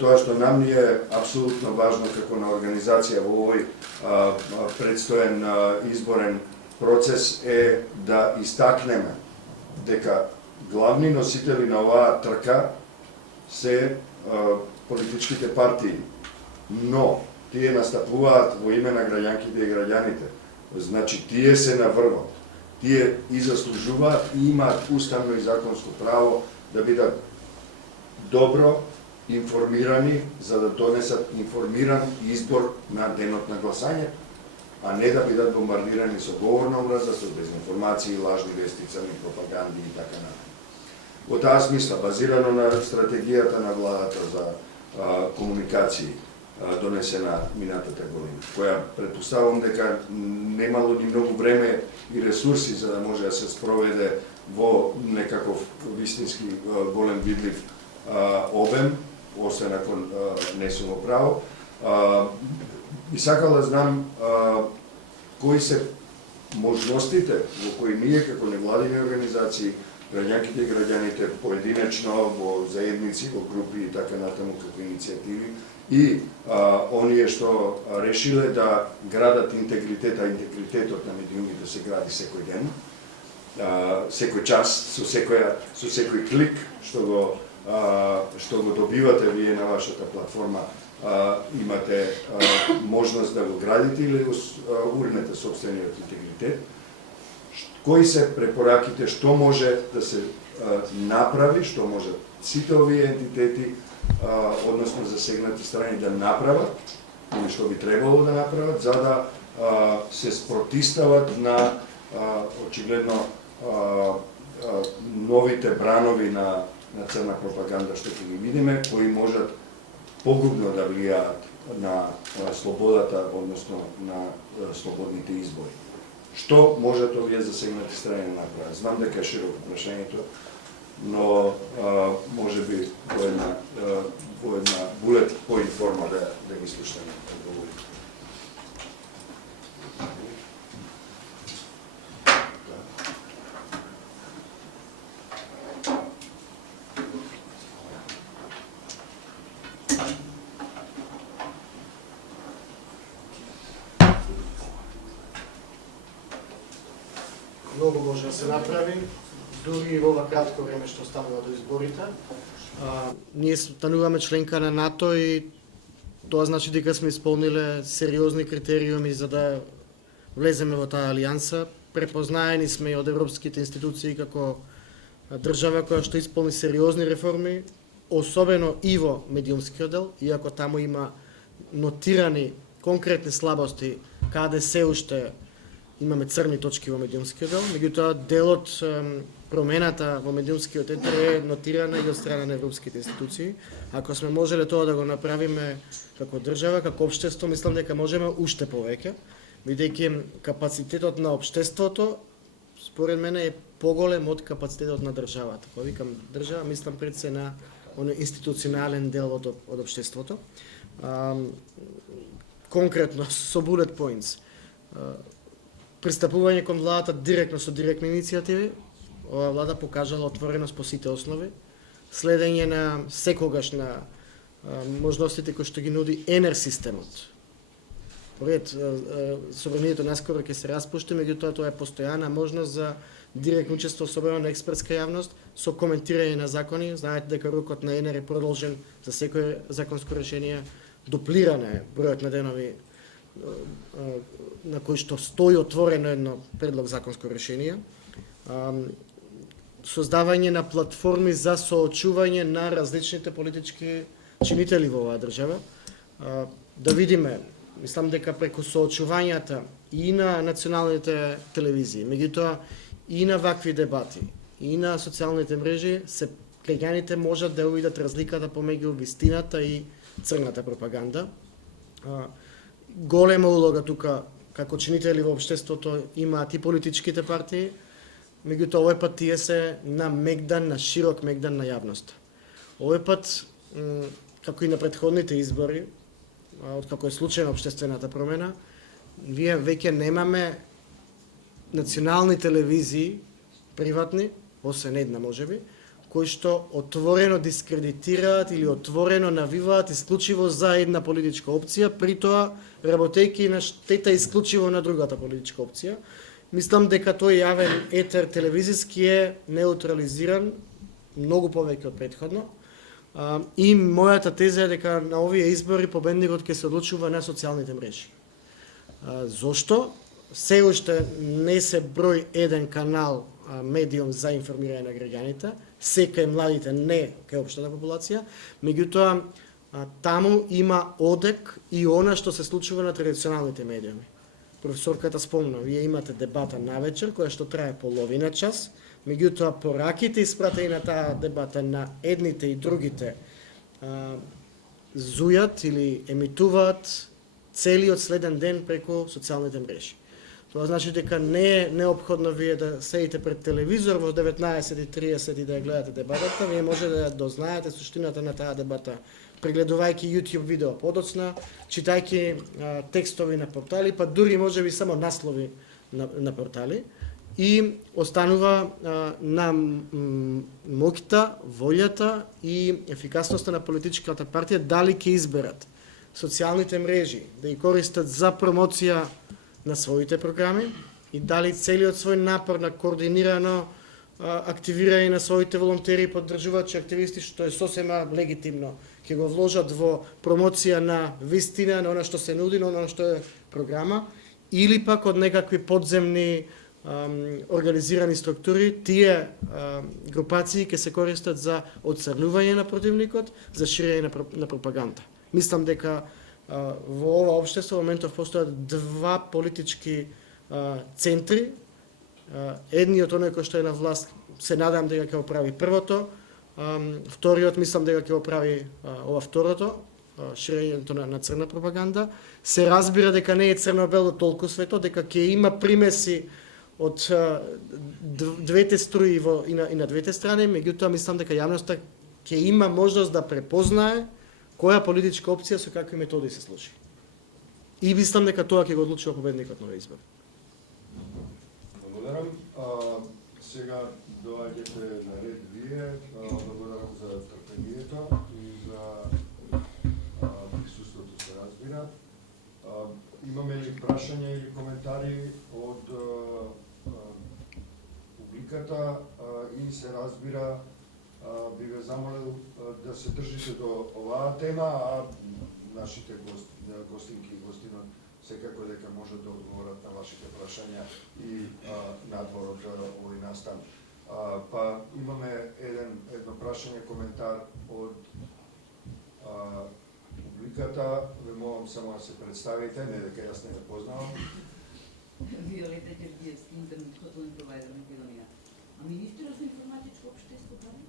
Тоа што нам ни е апсолутно важно како на организација во овој предстоен изборен процес е да истакнеме дека главни носители на оваа трка се политичките партии, но тие настапуваат во име на граѓанките и граѓаните. Значи, тие се на врвот. Тие и заслужуваат и имаат уставно и законско право да бидат добро информирани, за да донесат информиран избор на денот на гласање, а не да бидат бомбардирани со говорна омраза, со дезинформации, лажни вести, црни пропаганди и така натаму. Во таа смисла, базирано на стратегијата на владата за комуникации, донесена минатата година, која претпоставувам дека немало ни многу време и ресурси за да може да се спроведе во некаков вистински голем видлив обем, освен ако не сум во право. Би сакал да знам кои се можностите во кои ние како невладини организации, граѓанките и граѓаните поединечно, во заедници, во групи и така натаму како иницијативи, и оние што решиле да градат интегритетот на медиумите се гради секој ден, секој час, со секој клик што го добивате вие на вашата платформа, имате можност да го градите или го урнете собствениот интегритет. Кои се препораките, што може да се направи, што може сите овие ентитети, односно засегнати страни да направат, или што би требало да направат, за да се спротистават на очигледно новите бранови на црна пропаганда што ќе ги видиме, кои можат погубно да влијаат на слободата, односно на слободните избори. Што можат овие засегнати страни да направат? Знам дека е широко прашањето, но може би во една булет поинт форма да ги слушаме одговорите. Многу може да се направи, дури и во ова кратко време што останува до изборите. Ние стануваме членка на НАТО и тоа значи дека сме исполниле сериозни критериуми за да влеземе во таа алијанса. Препознаени сме и од европските институции како држава која што исполни сериозни реформи, особено и во медиумскиот дел, иако таму има нотирани конкретни слабости каде се уште имаме црни точки во медиумскиот дел, меѓутоа делот промената во медиумскиот етер е нотирана и од страна на европските институции. Ако сме можеле тоа да го направиме како држава, како општество, мислам дека можеме уште повеќе, бидејќи капацитетот на општеството според мене е поголем од капацитетот на државата. Кога викам држава, мислам пред се на оној институционален дел од општеството. Конкретно со bullet points. Пристапување кон владата директно со директни иницијативи. Ова влада покажала отвореност по сите основи. Следење на секогаш на можностите кои што ги нуди ЕНЕР системот. Поред, собранието наскоро ќе се распушти, меѓутоа тоа е постојана можност за директно учество, особено на експертска јавност, со коментирање на закони. Знаете дека рокот на ЕНЕР е продолжен за секое законско решение. Дуплиране бројот на денови на кои што стои отворено едно предлог законско решение. Создавање на платформи за соочување на различните политички чинители во оваа држава. Да видиме, мислам дека преку соочувањата и на националните телевизии, меѓутоа и на вакви дебати, и на социјалните мрежи, граѓаните можат да увидат разликата помеѓу вистината и црната пропаганда. Голема улога тука како чинители во општеството имаат и политичките партии, меѓутоа овој пат тие се на мегдан, на широк мегдан на јавноста. Овој пат, како и на претходните избори, откако е случајна општествената промена, вие веќе немаме национални телевизии, приватни, освен една можеби, кои што отворено дискредитираат или отворено навиваат исклучиво за една политичка опција, при тоа работејќи на штета исклучиво на другата политичка опција. Мислам дека тој јавен етер телевизиски е неутрализиран многу повеќе од претходно. И мојата теза е дека на овие избори победникот ќе се одлучува на социјалните мрежи. Зошто? Се уште не се број еден канал медиум за информирање на граѓаните, се кај младите, не кај општата популација, меѓутоа таму има одек и она што се случува на традиционалните медиуми. Професорката спомна, вие имате дебата навечер, која што трае половина час, меѓутоа пораките испратени на таа дебата на едните и другите зујат или емитуваат целиот следен ден преку социјалните мрежи. Тоа значи дека не е неопходно вие да седите пред телевизор во 19:30 и да ја гледате дебатата, вие може да дознаете суштината на таа дебата прегледувајќи YouTube видео подоцна, читајќи текстови на портали, па дури можеби само наслови на портали, и останува на моќта, волјата и ефикасноста на политичката партија дали ќе изберат социјалните мрежи да ги користат за промоција на своите програми и дали целиот свој напор на координирано активирање на своите волонтери и поддржувачи активисти, што е сосема легитимно, ќе го вложат во промоција на вистина, на она што се нуди, на она што е програма, или пак од некакви подземни организирани структури, тие групации ќе се користат за отцрнување на противникот, за ширење на пропаганда. Мислам дека во ова општество во моментов постојат два политички центри. Едниот оној кој што е на власт, се надам дека ќе го прави првото, вториот мислам дека ќе го прави ова второто, ширењето на црна пропаганда. Се разбира дека не е црно-бело толку свето, дека ќе има примеси од двете струи и на двете страни, меѓутоа мислам дека јавноста ќе има можност да препознае која политичка опција со какви методи се случи. И мислам дека тоа ќе го одлучува победникот на избор. Благодарам. Сега доаѓате на ред вие. Благодарам за трпението и за присуството, се разбира. Имаме ли прашања или коментари од публиката и се разбира, би ве замолил да се држите до оваа тема, а нашите гостинки и гостинот секако дека можат да одговорат на вашите прашања и надвор од овој настан. Па имаме едно прашање, коментар од публиката. Ве молам само да се представите, не дека јас не ве познавам. Виолета Ѓерѓиевски, интернет хотелен провайдер Македонија. А министерот за информатичко општество прави?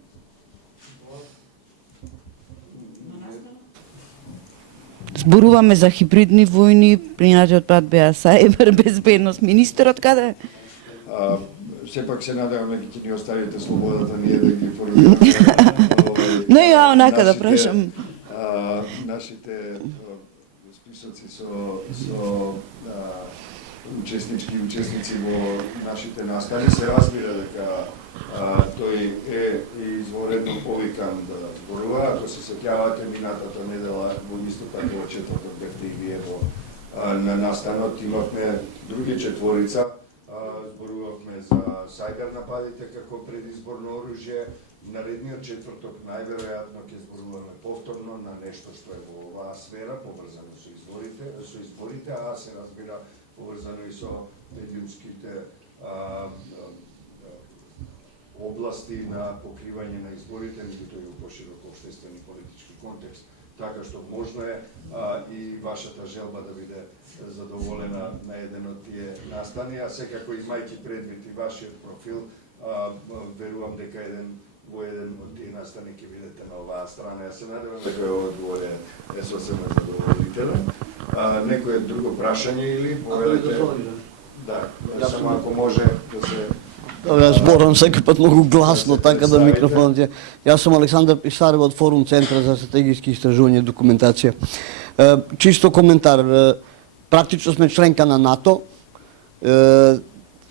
Зборуваме за хибридни војни, принатиот пат беа сајбер безбедност. Министерот каде е? Сепак се надевам дека ќе ни оставите слободата ние да ги поручуваме. Не, ја онака да прашам. Нашите списоци со учесници во нашите настани се разбира дека тој е изворедно повикан да зборува. Ако се сеќавате, минатата недела во истото во четврток бевте и вие на настанот, имавме други четворица. Зборувавме за сајбер нападите како предизборно оружје. Наредниот четврток најверојатно ќе зборуваме повторно на нешто што е во оваа сфера, поврзано со изборите, а се разбира поврзано и со медиумските области на покривање на изборите, меѓутоа и во поширок општествен и политички контекст. Така што можно е и вашата желба да биде задоволена на еден од тие настани, а секако имајќи предвид и вашиот профил, верувам дека во еден од тие настани ќе видите на оваа страна. Ја се надевам дека овој одговор е сосема задоволителен. Некој друго прашање или повелете? Да, само ако може да се... Јас зборам секој пат многу гласно, така да микрофонот е. Јас сум Александар Писарев од Форум Центар за стратегиски истражување и документација. Чисто коментар, практично сме членка на НАТО.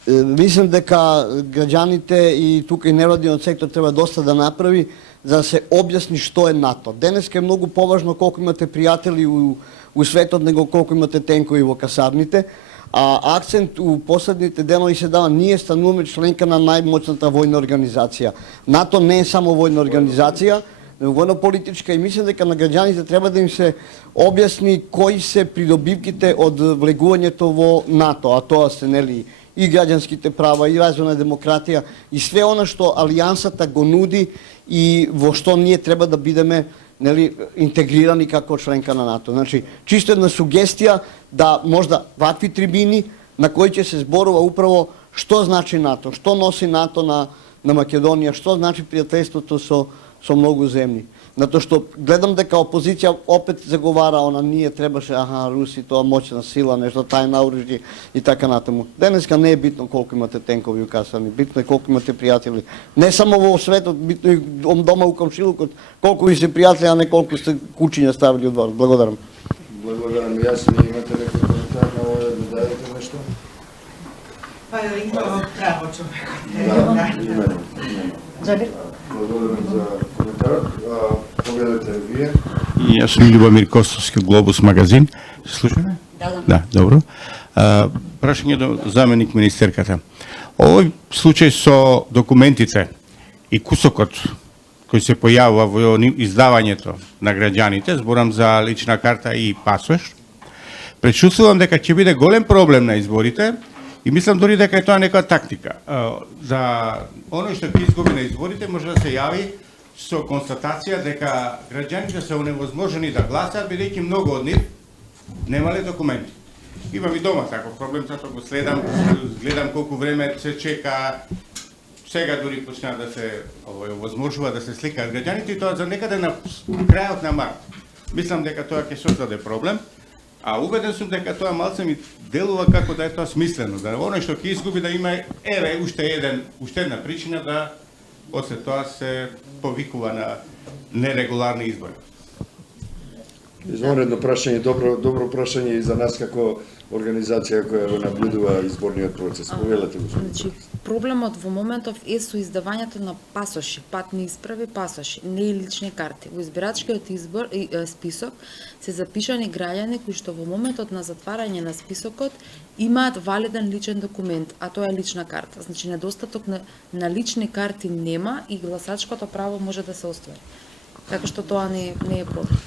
Мислам дека граѓаните и тука и невладиниот сектор треба доста да направи за да се објасни што е НАТО. Денеска е многу поважно колку имате пријатели у светот него колку имате тенкови во касарните. А акцент у последните денови се дава, ние стануваме членка на најмоćната војна организација. НАТО не е само војна организација, но војно-политичка, и мислам дека на граѓаните треба да им се објасни кои се придобивките од влегувањето во НАТО, а тоа се нели и граѓанските права, и развојна демократија, и све она што алијансата го нуди и во што ние треба да бидеме нели интегрирани како членка на НАТО. Значи, чисто една сугестија да можда вакви трибини на кои ќе се зборува управо што значи НАТО, што носи НАТО на Македонија, што значи пријателството со многу земји. Затоа што гледам дека опозиција опет заговара она ние требаше Руси тоа моќна сила, нешто тајна оружје и така натаму. Денеска не е битно колку имате тенкови укасани, битно е колку имате пријатели. Не само во светот, битно и дома у комшилукот, колку ви се пријатели, а не колку сте кучиња ставили од вас. Благодарам. Благодарам. Јас ли имате некој коментар на ова да дадете нешто? Па има право човекот. Да, имено. Благодарам за коментарот. Поведете вие. Јас сум Љубомир Костовски, Глобус магазин. Слушаме? Да, добро. Прашање до заменик министерката. Овој случај со документите и кусокот кој се појавува во издавањето на граѓаните, зборам за лична карта и пасош, претчувствувам дека ќе биде голем проблем на изборите и мислам дори дека е тоа некоја тактика. За оној што ќе изгуби на изборите може да се јави со констатација дека граѓаните се оневозможени да гласаат, бидејќи многу од нив немале документи. Имам и дома таков проблем, затоа го следам, гледам колку време се чека. Сега дури почна да се овозможува да се сликаат граѓаните и тоа за некаде на крајот на март. Мислам дека тоа ќе создаде проблем, а убеден сум дека тоа малце ми делува како да е тоа смислено, да оној што ќе изгуби да има уште една причина да после тоа се повикува на нерегуларни избори. Извонредно прашање, добро прашање и за нас како организација која го наблюдува изборниот процес. Повелете го. Значи, проблемот во моментов е со издавањето на пасоши, патни исправи, пасоши, не и лични карти. Во избирачкиот список се запишани граѓани кои што во моментот на затварање на списокот имаат валиден личен документ, а тоа е лична карта. Значи, недостаток на лични карти нема и гласачкото право може да се оствари. Така што тоа не е проблем.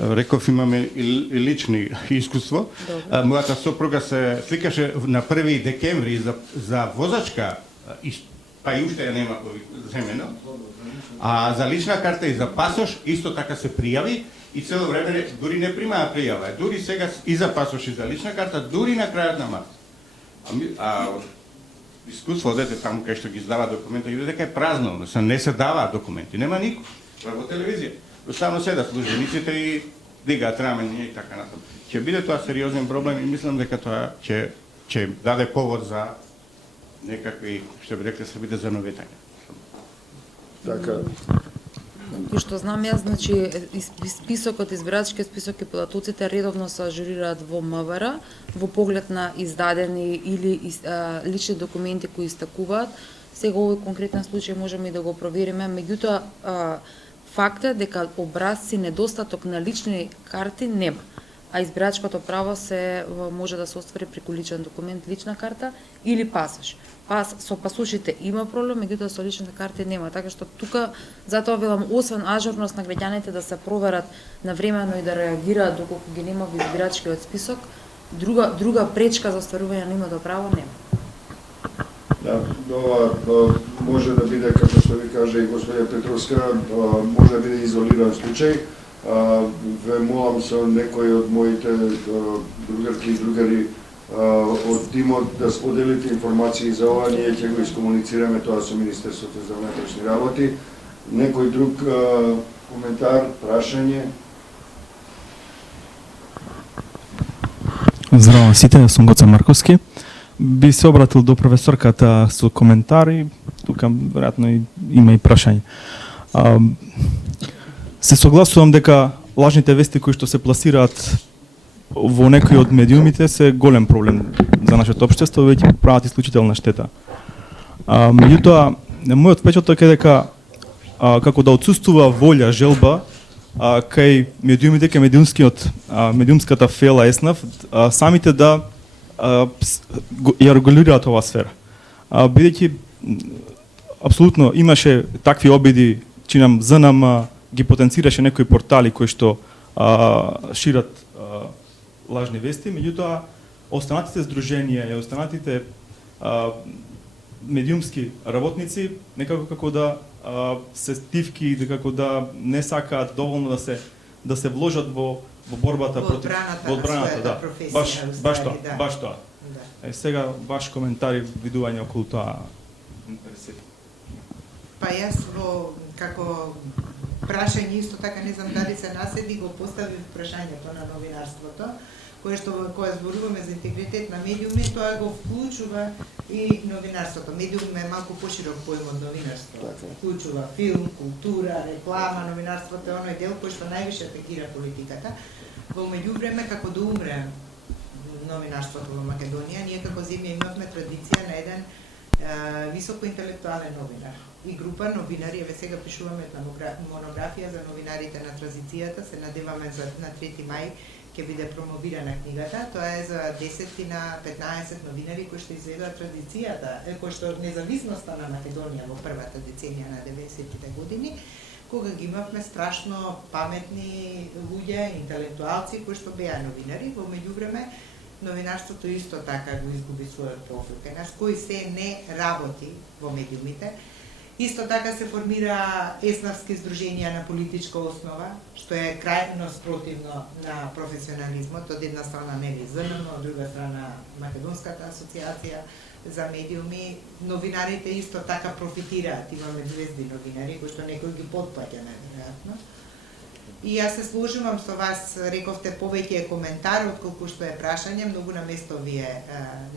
Реков, имаме и лични искуство. Мојата сопруга се сликаше на 1 декември за возачка, па и уште ја нема земено, а за лична карта и за пасош исто така се пријави и цело време дури не примаа пријава. Дури сега и за пасош и за лична карта, дури на крајот на март. Искуство одете таму кај што ги издава документи, и дека е празно, не се даваат документи, нема никој. Во телевизија. Оставно седат службениците и дигаат раменија и така натаму. Ќе биде тоа сериозен проблем и мислам дека тоа ќе даде повод за некакви, што би рекле, биде за новетање. Така. Кој што знам јас, значи, избирачкиот список и податоците редовно се ажурираат во МВР, во поглед на издадени или лични документи кои истакуваат. Сега овој конкретен случај можеме и да го провериме, меѓутоа факт е дека образци недостаток на лични карти нема, а избирачкото право може да се оствари преку личен документ, лична карта или пасош. Со пасошите има проблем, меѓутоа со личните карти нема, така што тука затоа велам, освен ажурност на граѓаните да се проверат навремено и да реагираат доколку ги нема во избирачкиот список, друга пречка за остварување на нивното право нема. Да, ова може да биде, како што ви кажа и господја Петровска, може да биде изолиран случај. Ве молам со некои од моите другарки и другари од тимот да споделите информации за ова, ние ќе го искомуницираме тоа со Министерството за внатрешни работи. Некој друг коментар, прашање? Здраво сите, сум Гоце Марковски. Би се обратил до професорката со коментари, тука веројатно има и прашање. Се согласувам дека лажните вести кои што се пласираат во некои од медиумите се голем проблем за нашето општество, веќе прават исклучителна штета. Меѓутоа, мојот впечаток е дека како да отсуствува волја, желба кај медиумите, кај медиумската фела ЕСНАФ, самите да ја регулираат оваа сфера. Бидејќи апсолутно имаше такви обиди, чинам ЗНМ ги потенцираше некои портали кои што шират лажни вести, меѓутоа останатите здруженија и останатите медиумски работници некако како да се стивки, како да не сакаат доволно да се вложат во борбата против одбраната, баш тоа. Сега ваш коментар и видување околу тоа. Па јас како прашање исто така не знам дали се наседи го поставив прашањето на новинарството, кое зборуваме за интегритет на медиуми, тоа го вклучува и новинарството. Медиум е малку поширок поим од новинарство. Вклучува филм, култура, реклама, новинарството е оној дел кој што највише афектира политиката. Во меѓувреме, како да умре новинарството во Македонија, ние како земја имавме традиција на еден високо интелектуален новинар. И група новинари, еве сега пишуваме монографија за новинарите на транзицијата, се надеваме на 3 мај ќе биде промовирана книгата. Тоа е за 10 на 15 новинари кои што изведуваат традицијата, кои што независноста на Македонија во првата деценија на 90-тите години, кога ги имавме страшно паметни луѓе, интелектуалци кои што беа новинари. Во меѓувреме новинарството исто така го изгуби својот профил кај нас, кој се не работи во медиумите. Исто така се формира еснавски здруженија на политичка основа, што е крајно спротивно на професионализмот, од една страна нели ЗНМ, од друга страна Македонската асоциација за медиуми. Новинарите исто така профитираат, имаме звезди новинари кои што некој ги потпаќа најверојатно. И јас се сложувам со вас, рековте повеќе е коментар отколку што е прашање, многу на место ви е,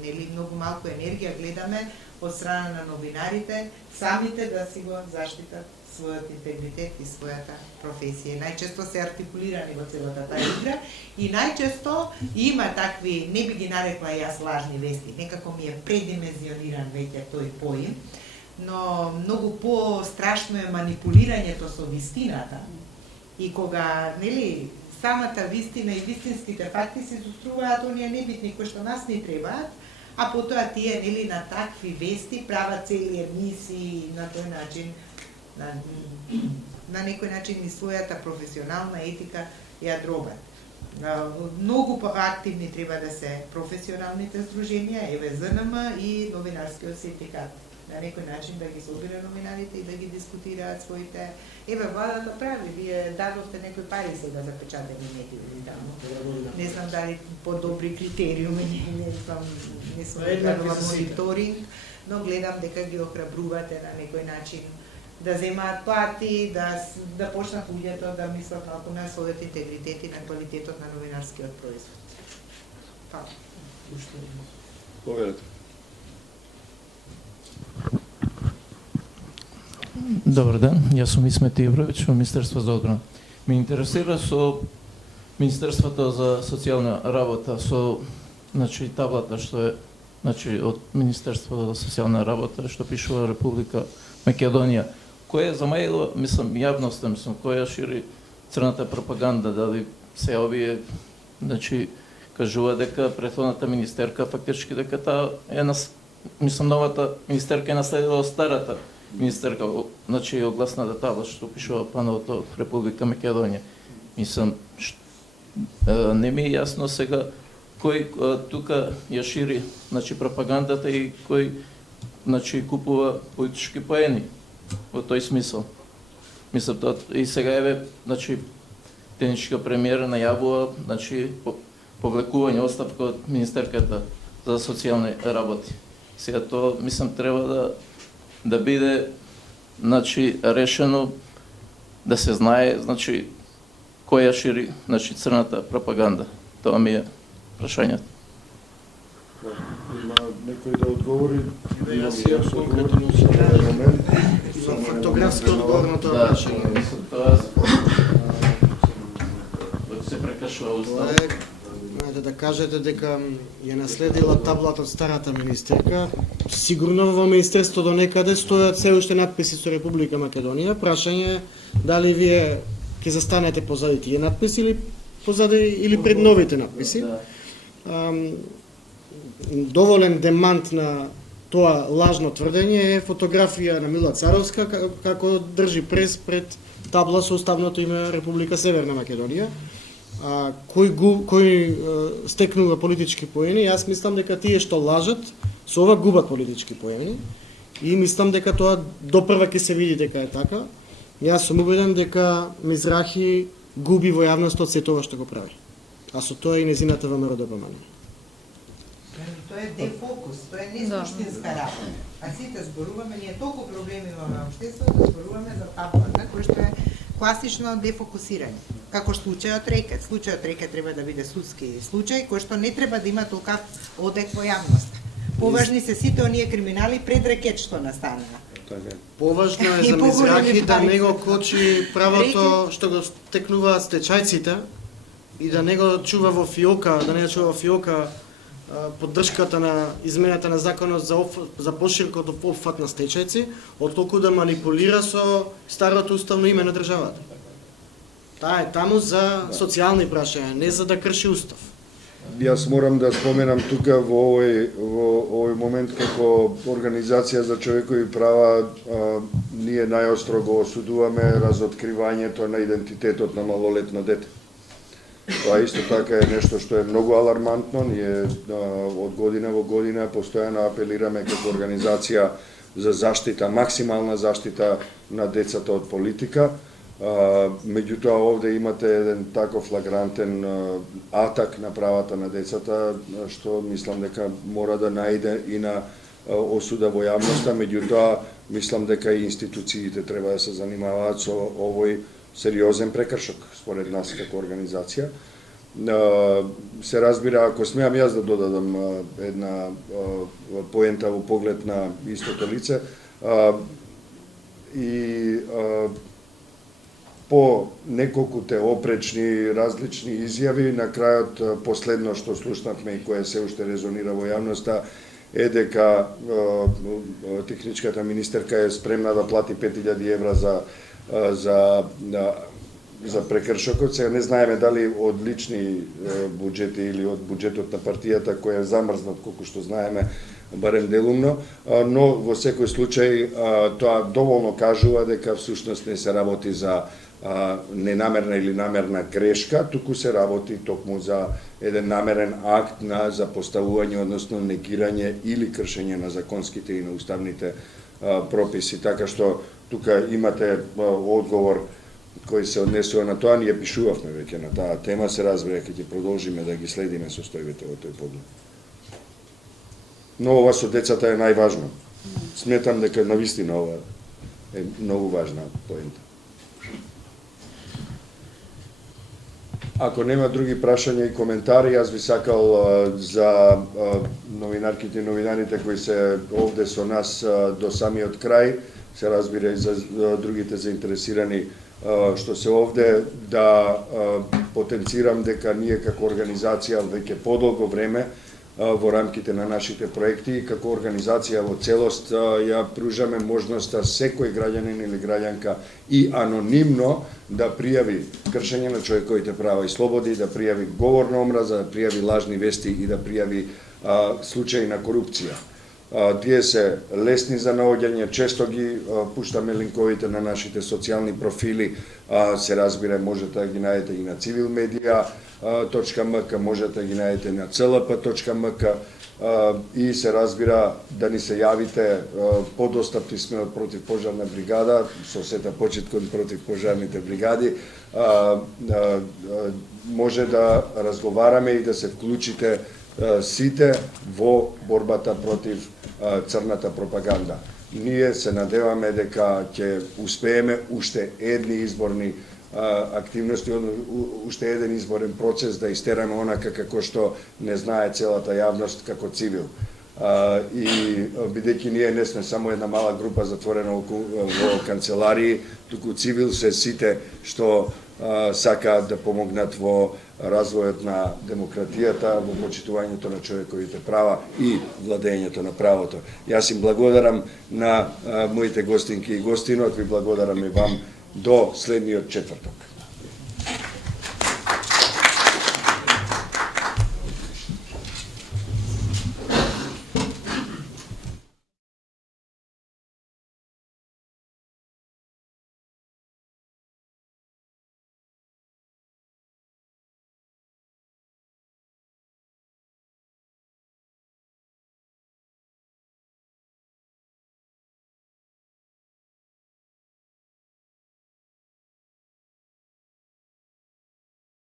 нели многу малку енергија гледаме од страна на новинарите, самите да си го заштитат својот интегритет и својата професија. Најчесто се артикулирани во целата таа игра и најчесто има такви, не би ги нарекла јас лажни вести, некако ми е предимензиониран веќе тој поим, но многу по-страшно е манипулирањето со вистината. И кога, нели, самата вистина и вистинските факти се суструваат оние небитни кои што нас не требаат, а потоа тие, нели, на такви вести прават цели емисии на тој начин, на некој начин и својата професионална етика ја дробат. Многу активни треба да се професионалните здруженија, еве ЗНМ и новинарскиот синдикат. На некој начин да ги собира новинарите и да ги дискутираат своите... Еве, владата прави, вие дадовте некои пари сега за печатени медии таму. Не знам дали по-добри критериуми, не сум гледала мониторинг, но гледам дека ги охрабрувате на некој начин да земаат плати, да почнат луѓето да мислат малку на својот интегритет и на квалитетот на новинарскиот производ. Фала. Поведете. Добар ден, јас сум Исмет Ибрович во Министерство за одбрана. Ме интересира со Министерството за социјална работа, со таблата што е од Министерството за социјална работа што пишува Република Македонија. Кој е замаило, мислам, јавноста, која шири црната пропаганда, дали се овие, кажува дека претходната министерка фактички дека таа е новата министерка е наследила старата министерка, огласната табла што пишува плановото од Република Македонија. Мислам, не ми е јасно сега кој тука ја шири пропагандата и кој купува политички поени во тој смисол. Мислам, и сега еве, теничка премиера најавува повлекување оставка од министерката за социјални работи. Сега тоа, мислам, треба да биде решено, да се знае кој ја шири црната пропаганда. Тоа ми е прашањето. Има некој да одговори? Јас ја конкретно фотографски одговор на тоа прашање. Тоа се прекашува устава. Да кажете дека ја наследила таблата од старата министерка, сигурно во Министерството до некаде стојат се уште надписи со Република Македонија. Прашање е дали вие ќе застанете позади тие надписи или позади или пред новите надписи. Доволен демант на тоа лажно тврдење е фотографија на Мила Царовска како држи прес пред табла со уставното име Република Северна Македонија. Кој стекнува политички поени, јас мислам дека тие што лажат со ова губат политички поени и мислам дека тоа допрва ќе се види дека е така. Јас сум убеден дека Мизрахи губи во јавност од се тоа што го прави. А со тоа и незината ВМРО ДПМН. Тоа е дефокус, тоа е несуштинска работа. А сите зборуваме, ние толку проблеми имаме во општеството, зборуваме за таблата, кој што е класично дефокусирање. Како случајот Рекет. Случајот Рекет треба да биде судски случај, кој што не треба да има толкав одек во јавноста. Поважни се сите оние криминали пред Рекет што настанаа. Поважно е за Мизрахи да не го кочи правото што го стекнуваат стечајците и да не го чува во фиока, да не чува во фиока поддршката на измената на законот за поширокот опфат на стечајци, отколку да манипулира со старото уставно име на државата. Таа е таму за социјални прашања, не за да крши устав. Јас морам да споменам тука во овој момент како Организација за човекови права ние најостро го осудуваме разоткривањето на идентитетот на малолетно дете. Тоа исто така е нешто што е многу алармантно. Ние од година во година постојано апелираме како организација за заштита, максимална заштита на децата од политика. Меѓутоа овде имате еден таков флагрантен атак на правата на децата, што мислам дека мора да наиде и на осуда во јавноста, меѓутоа мислам дека и институциите треба да се занимаваат со овој сериозен прекршок, според нас како организација. Се разбира, ако смеам јас да додадам една поента во поглед на истото лице, и по неколкуте опречни, различни изјави, на крајот последно што слушнавме и кое се уште резонира во јавноста е дека техничката министерка е спремна да плати 5000 евра за прекршокот. Сега не знаеме дали од лични буџети или од буџетот на партијата кој е замрзнат, колку што знаеме, барем делумно, но во секој случај тоа доволно кажува дека всушност не се работи за ненамерна или намерна грешка, туку се работи токму за еден намерен акт на запоставување, односно негирање или кршење на законските и на уставните прописи. Така што тука имате одговор кој се однесува на тоа, ние пишувавме веќе на таа тема, се разбира ќе ќе продолжиме да ги следиме состојбите во тој поглед. Но ова со децата е најважно. Сметам дека навистина ова е многу важна поента. Ако нема други прашања и коментари, јас би сакал за новинарките и новинарите кои се овде со нас до самиот крај, се разбира и за другите заинтересирани што се овде, да потенцирам дека ние како организација веќе подолго време во рамките на нашите проекти и како организација во целост ја пружаме можноста секој граѓанин или граѓанка и анонимно да пријави кршење на човековите права и слободи, да пријави говор на омраза, да пријави лажни вести и да пријави случаи на корупција. Тие се лесни за наоѓање, често ги пуштаме линковите на нашите социјални профили, се разбира можете да ги најдете и на civilmedia.mk, можете да ги најдете на clp.mk и се разбира да ни се јавите, подостапни сме од противпожарна бригада, со сета почит кон противпожарните бригади, може да разговараме и да се вклучите сите во борбата против црната пропаганда. Ние се надеваме дека ќе успееме уште едни изборни активности, уште еден изборен процес да истераме онака како што не знае целата јавност како цивил. И бидејќи ние не сме само една мала група затворена во канцеларии, туку цивил се сите што сакаат да помогнат во развојот на демократијата, во почитувањето на човековите права и владењето на правото. Јас им благодарам на моите гостинки и гостинот, ви благодарам и вам до следниот четврток.